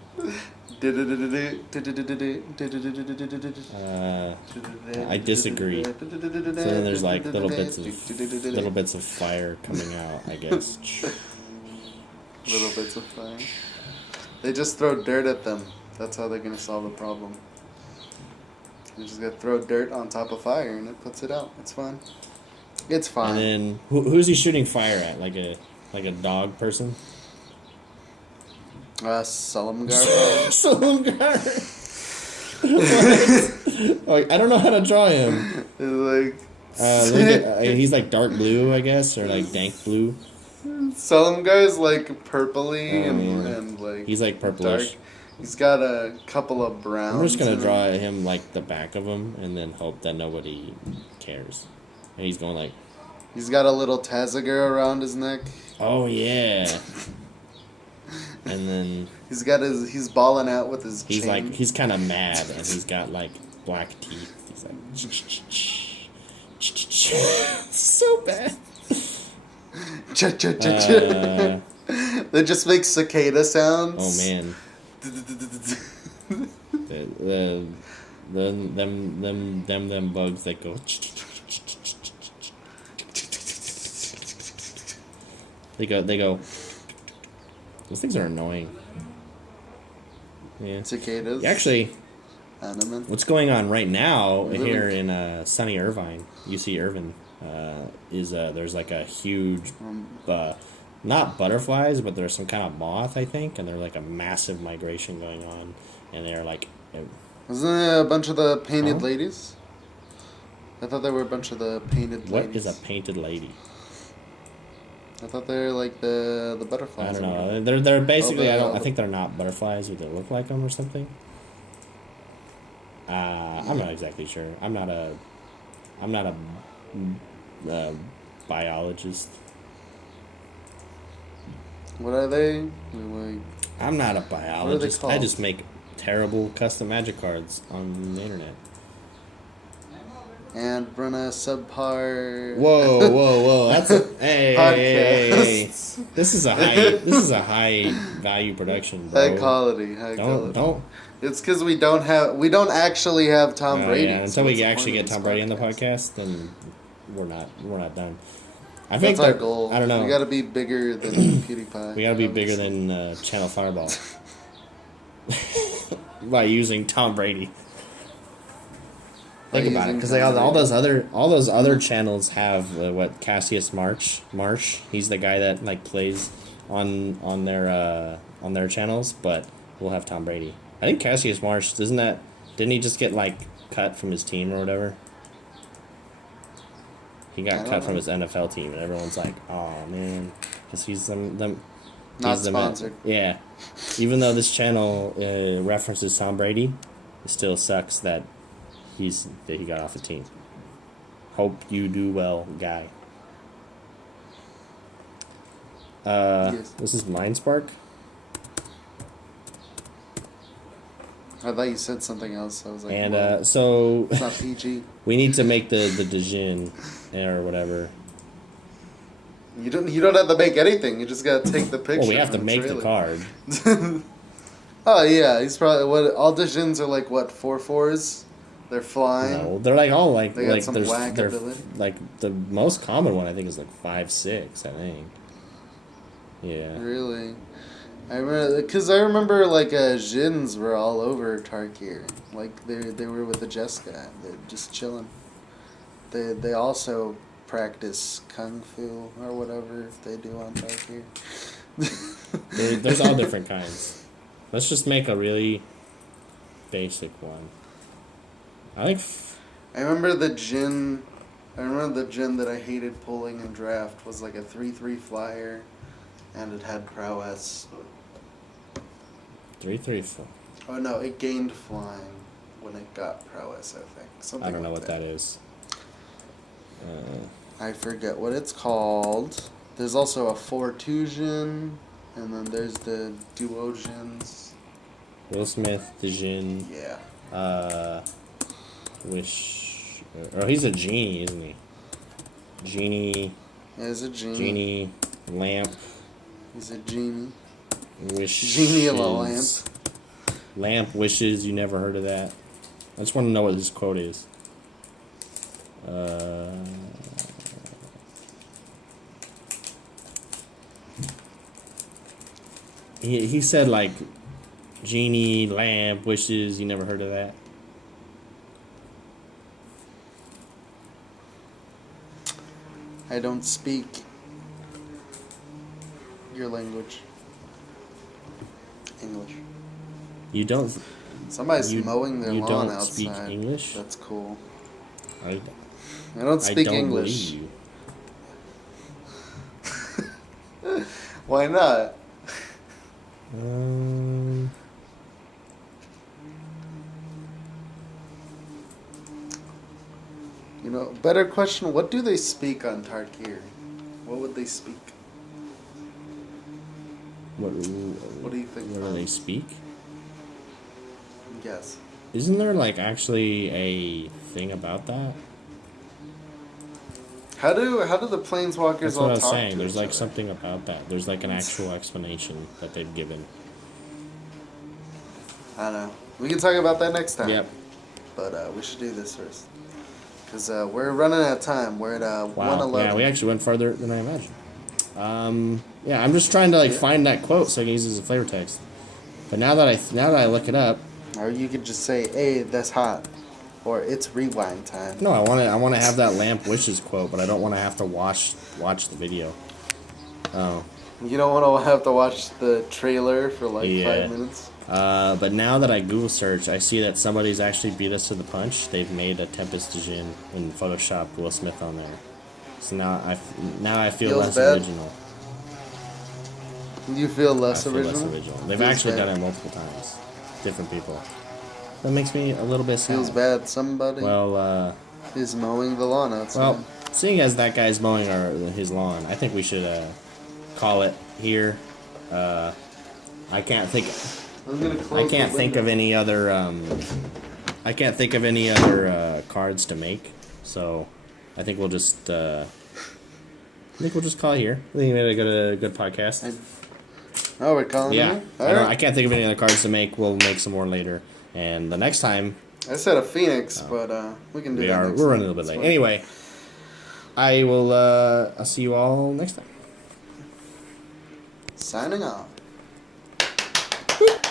I disagree. So then there's like little bits of fire coming out, I guess. Little bits of fire. They just throw dirt at them. That's how they're gonna solve the problem. You just gotta throw dirt on top of fire and it puts it out. It's fine. It's fine. And then who's he shooting fire at? Like a dog person? Salamgar. Solomgar. Like, I don't know how to draw him. Like He's like dark blue, I guess, or like dank blue. Salamgar's like purpley Oh, and, man. and like He's like purplish. dark. He's got a couple of browns. I'm just gonna in draw him. him like the back of him, and then hope that nobody cares. And he's going like, He's got a little Tazagar around his neck. oh yeah. And then He's balling out with his he's chain. like, he's kind of mad, and he's got like black teeth. He's like, so bad. They just make cicada sounds. Oh man. Them bugs that go. They go. Those things are annoying. Yeah. Cicadas. Actually, Animate. what's going on right now Really? here in sunny Irvine, UC Irvine, is there's like a huge, not butterflies, but there's some kind of moth, I think, and there's like a massive migration going on, and they're like. Wasn't there a bunch of the painted Huh? ladies? I thought there were a bunch of the painted What ladies. is a painted lady? I thought they were like the butterflies. I don't know. They're basically. Oh, I think they're not butterflies, but they look like them or something. I'm not exactly sure. I'm not a biologist. What are they? Like, I'm not a biologist. I called? just make terrible custom magic cards on the internet. and run a subpar. Whoa! That's hey. Podcasts. This is a high value production, bro. High quality. Quality. Don't. It's because we don't actually have Tom Brady. Yeah, so until we what's the actually point get of Tom this Brady on the podcast? podcast, then we're not done. I think That's our that- goal. I don't know. We gotta be bigger than PewDiePie. We gotta be bigger than Channel Fireball by using Tom Brady. Think about it, because all those other channels have what Cassius Marsh. He's the guy that like plays on their channels, but we'll have Tom Brady. I think Cassius Marsh didn't he just get like cut from his team or whatever? He got cut from his NFL team, and everyone's like, "Oh man," because he's Not sponsored. Yeah, even though this channel references Tom Brady, it still sucks that he got off the team. Hope you do well, guy. Yes. This is Mind Spark. I thought you said something else. I was like, And whoa. so It's not PG. we need to make the Dijin or whatever. You don't have to make anything. You just gotta take the picture. Well, we have to from make the trailer. card. Oh yeah, he's probably what all Dijins are like. What 4/4s? They're flying. No, they're like all like They got like some there's whack they're ability. like the most common one I think is like 5/6. I think. Yeah. Really? I remember, because I remember like Jins were all over Tarkir. Like they were with the Jessica. They're just chilling. They also practice kung fu or whatever they do on Tarkir. There's all different kinds. Let's just make a really basic one. I think. I remember the Jin. I remember the Jin that I hated pulling in draft was like a 3/3 flyer, and it had prowess. 3/3. Oh no, it gained flying when it got prowess. I think something. I don't know like what that is. I forget what it's called. There's also a 4/2 Jin, and then there's the duo Jins. Will Smith, the Jin. Yeah. Wish. Oh, he's a genie, isn't he? Genie. Yeah, he's a genie. Genie. Lamp. He's a genie. Wish. Genie of a lamp. Lamp wishes. You never heard of that? I just want to know what his quote is. He said like genie, lamp, wishes. You never heard of that? I don't speak your language. English. You don't. Somebody's mowing their you lawn don't outside. speak English? That's cool. I don't speak don't English. believe Why not? you. You know, better question, what do they speak on Tarkir? What would they speak? What do you think? What do they speak? Yes. Isn't there like actually a thing about that? How do the planeswalkers That's all what I was talk saying. to There's each like other? something about that. There's like an actual explanation that they've given. I don't know. We can talk about that next time. Yep. But we should do this first. Because we're running out of time. We're at 1:11. Yeah, we actually went further than I imagined. Yeah, I'm just trying to find that quote so I can use it as a flavor text. But now that I look it up, or you could just say, "Hey, that's hot," or "It's rewind time." no, I want to have that lamp wishes quote, but I don't want to have to watch the video. Oh. You don't want to have to watch the trailer for like 5 minutes. But now that I Google search, I see that somebody's actually beat us to the punch. They've made a Tempest Djinn and photoshopped Will Smith on there. So now I feel Feels less bad? original. You feel less I feel original? less original. They've Feels actually bad. done it multiple times. Different people. That makes me a little bit sad. Feels bad. Somebody is mowing the lawn outside. Well, seeing as that guy's mowing his lawn, I think we should call it here. I can't think. I can't think of any other. I can't think of any other cards to make. So, I think we'll just. Call it here. I think we made a good podcast. Oh, we're calling Yeah, it? All right. I can't think of any other cards to make. We'll make some more later, and the next time. I said a phoenix, but we can do that next We're time. running a little bit late. Fine. Anyway, I will. I'll see you all next time. Signing off. Boop.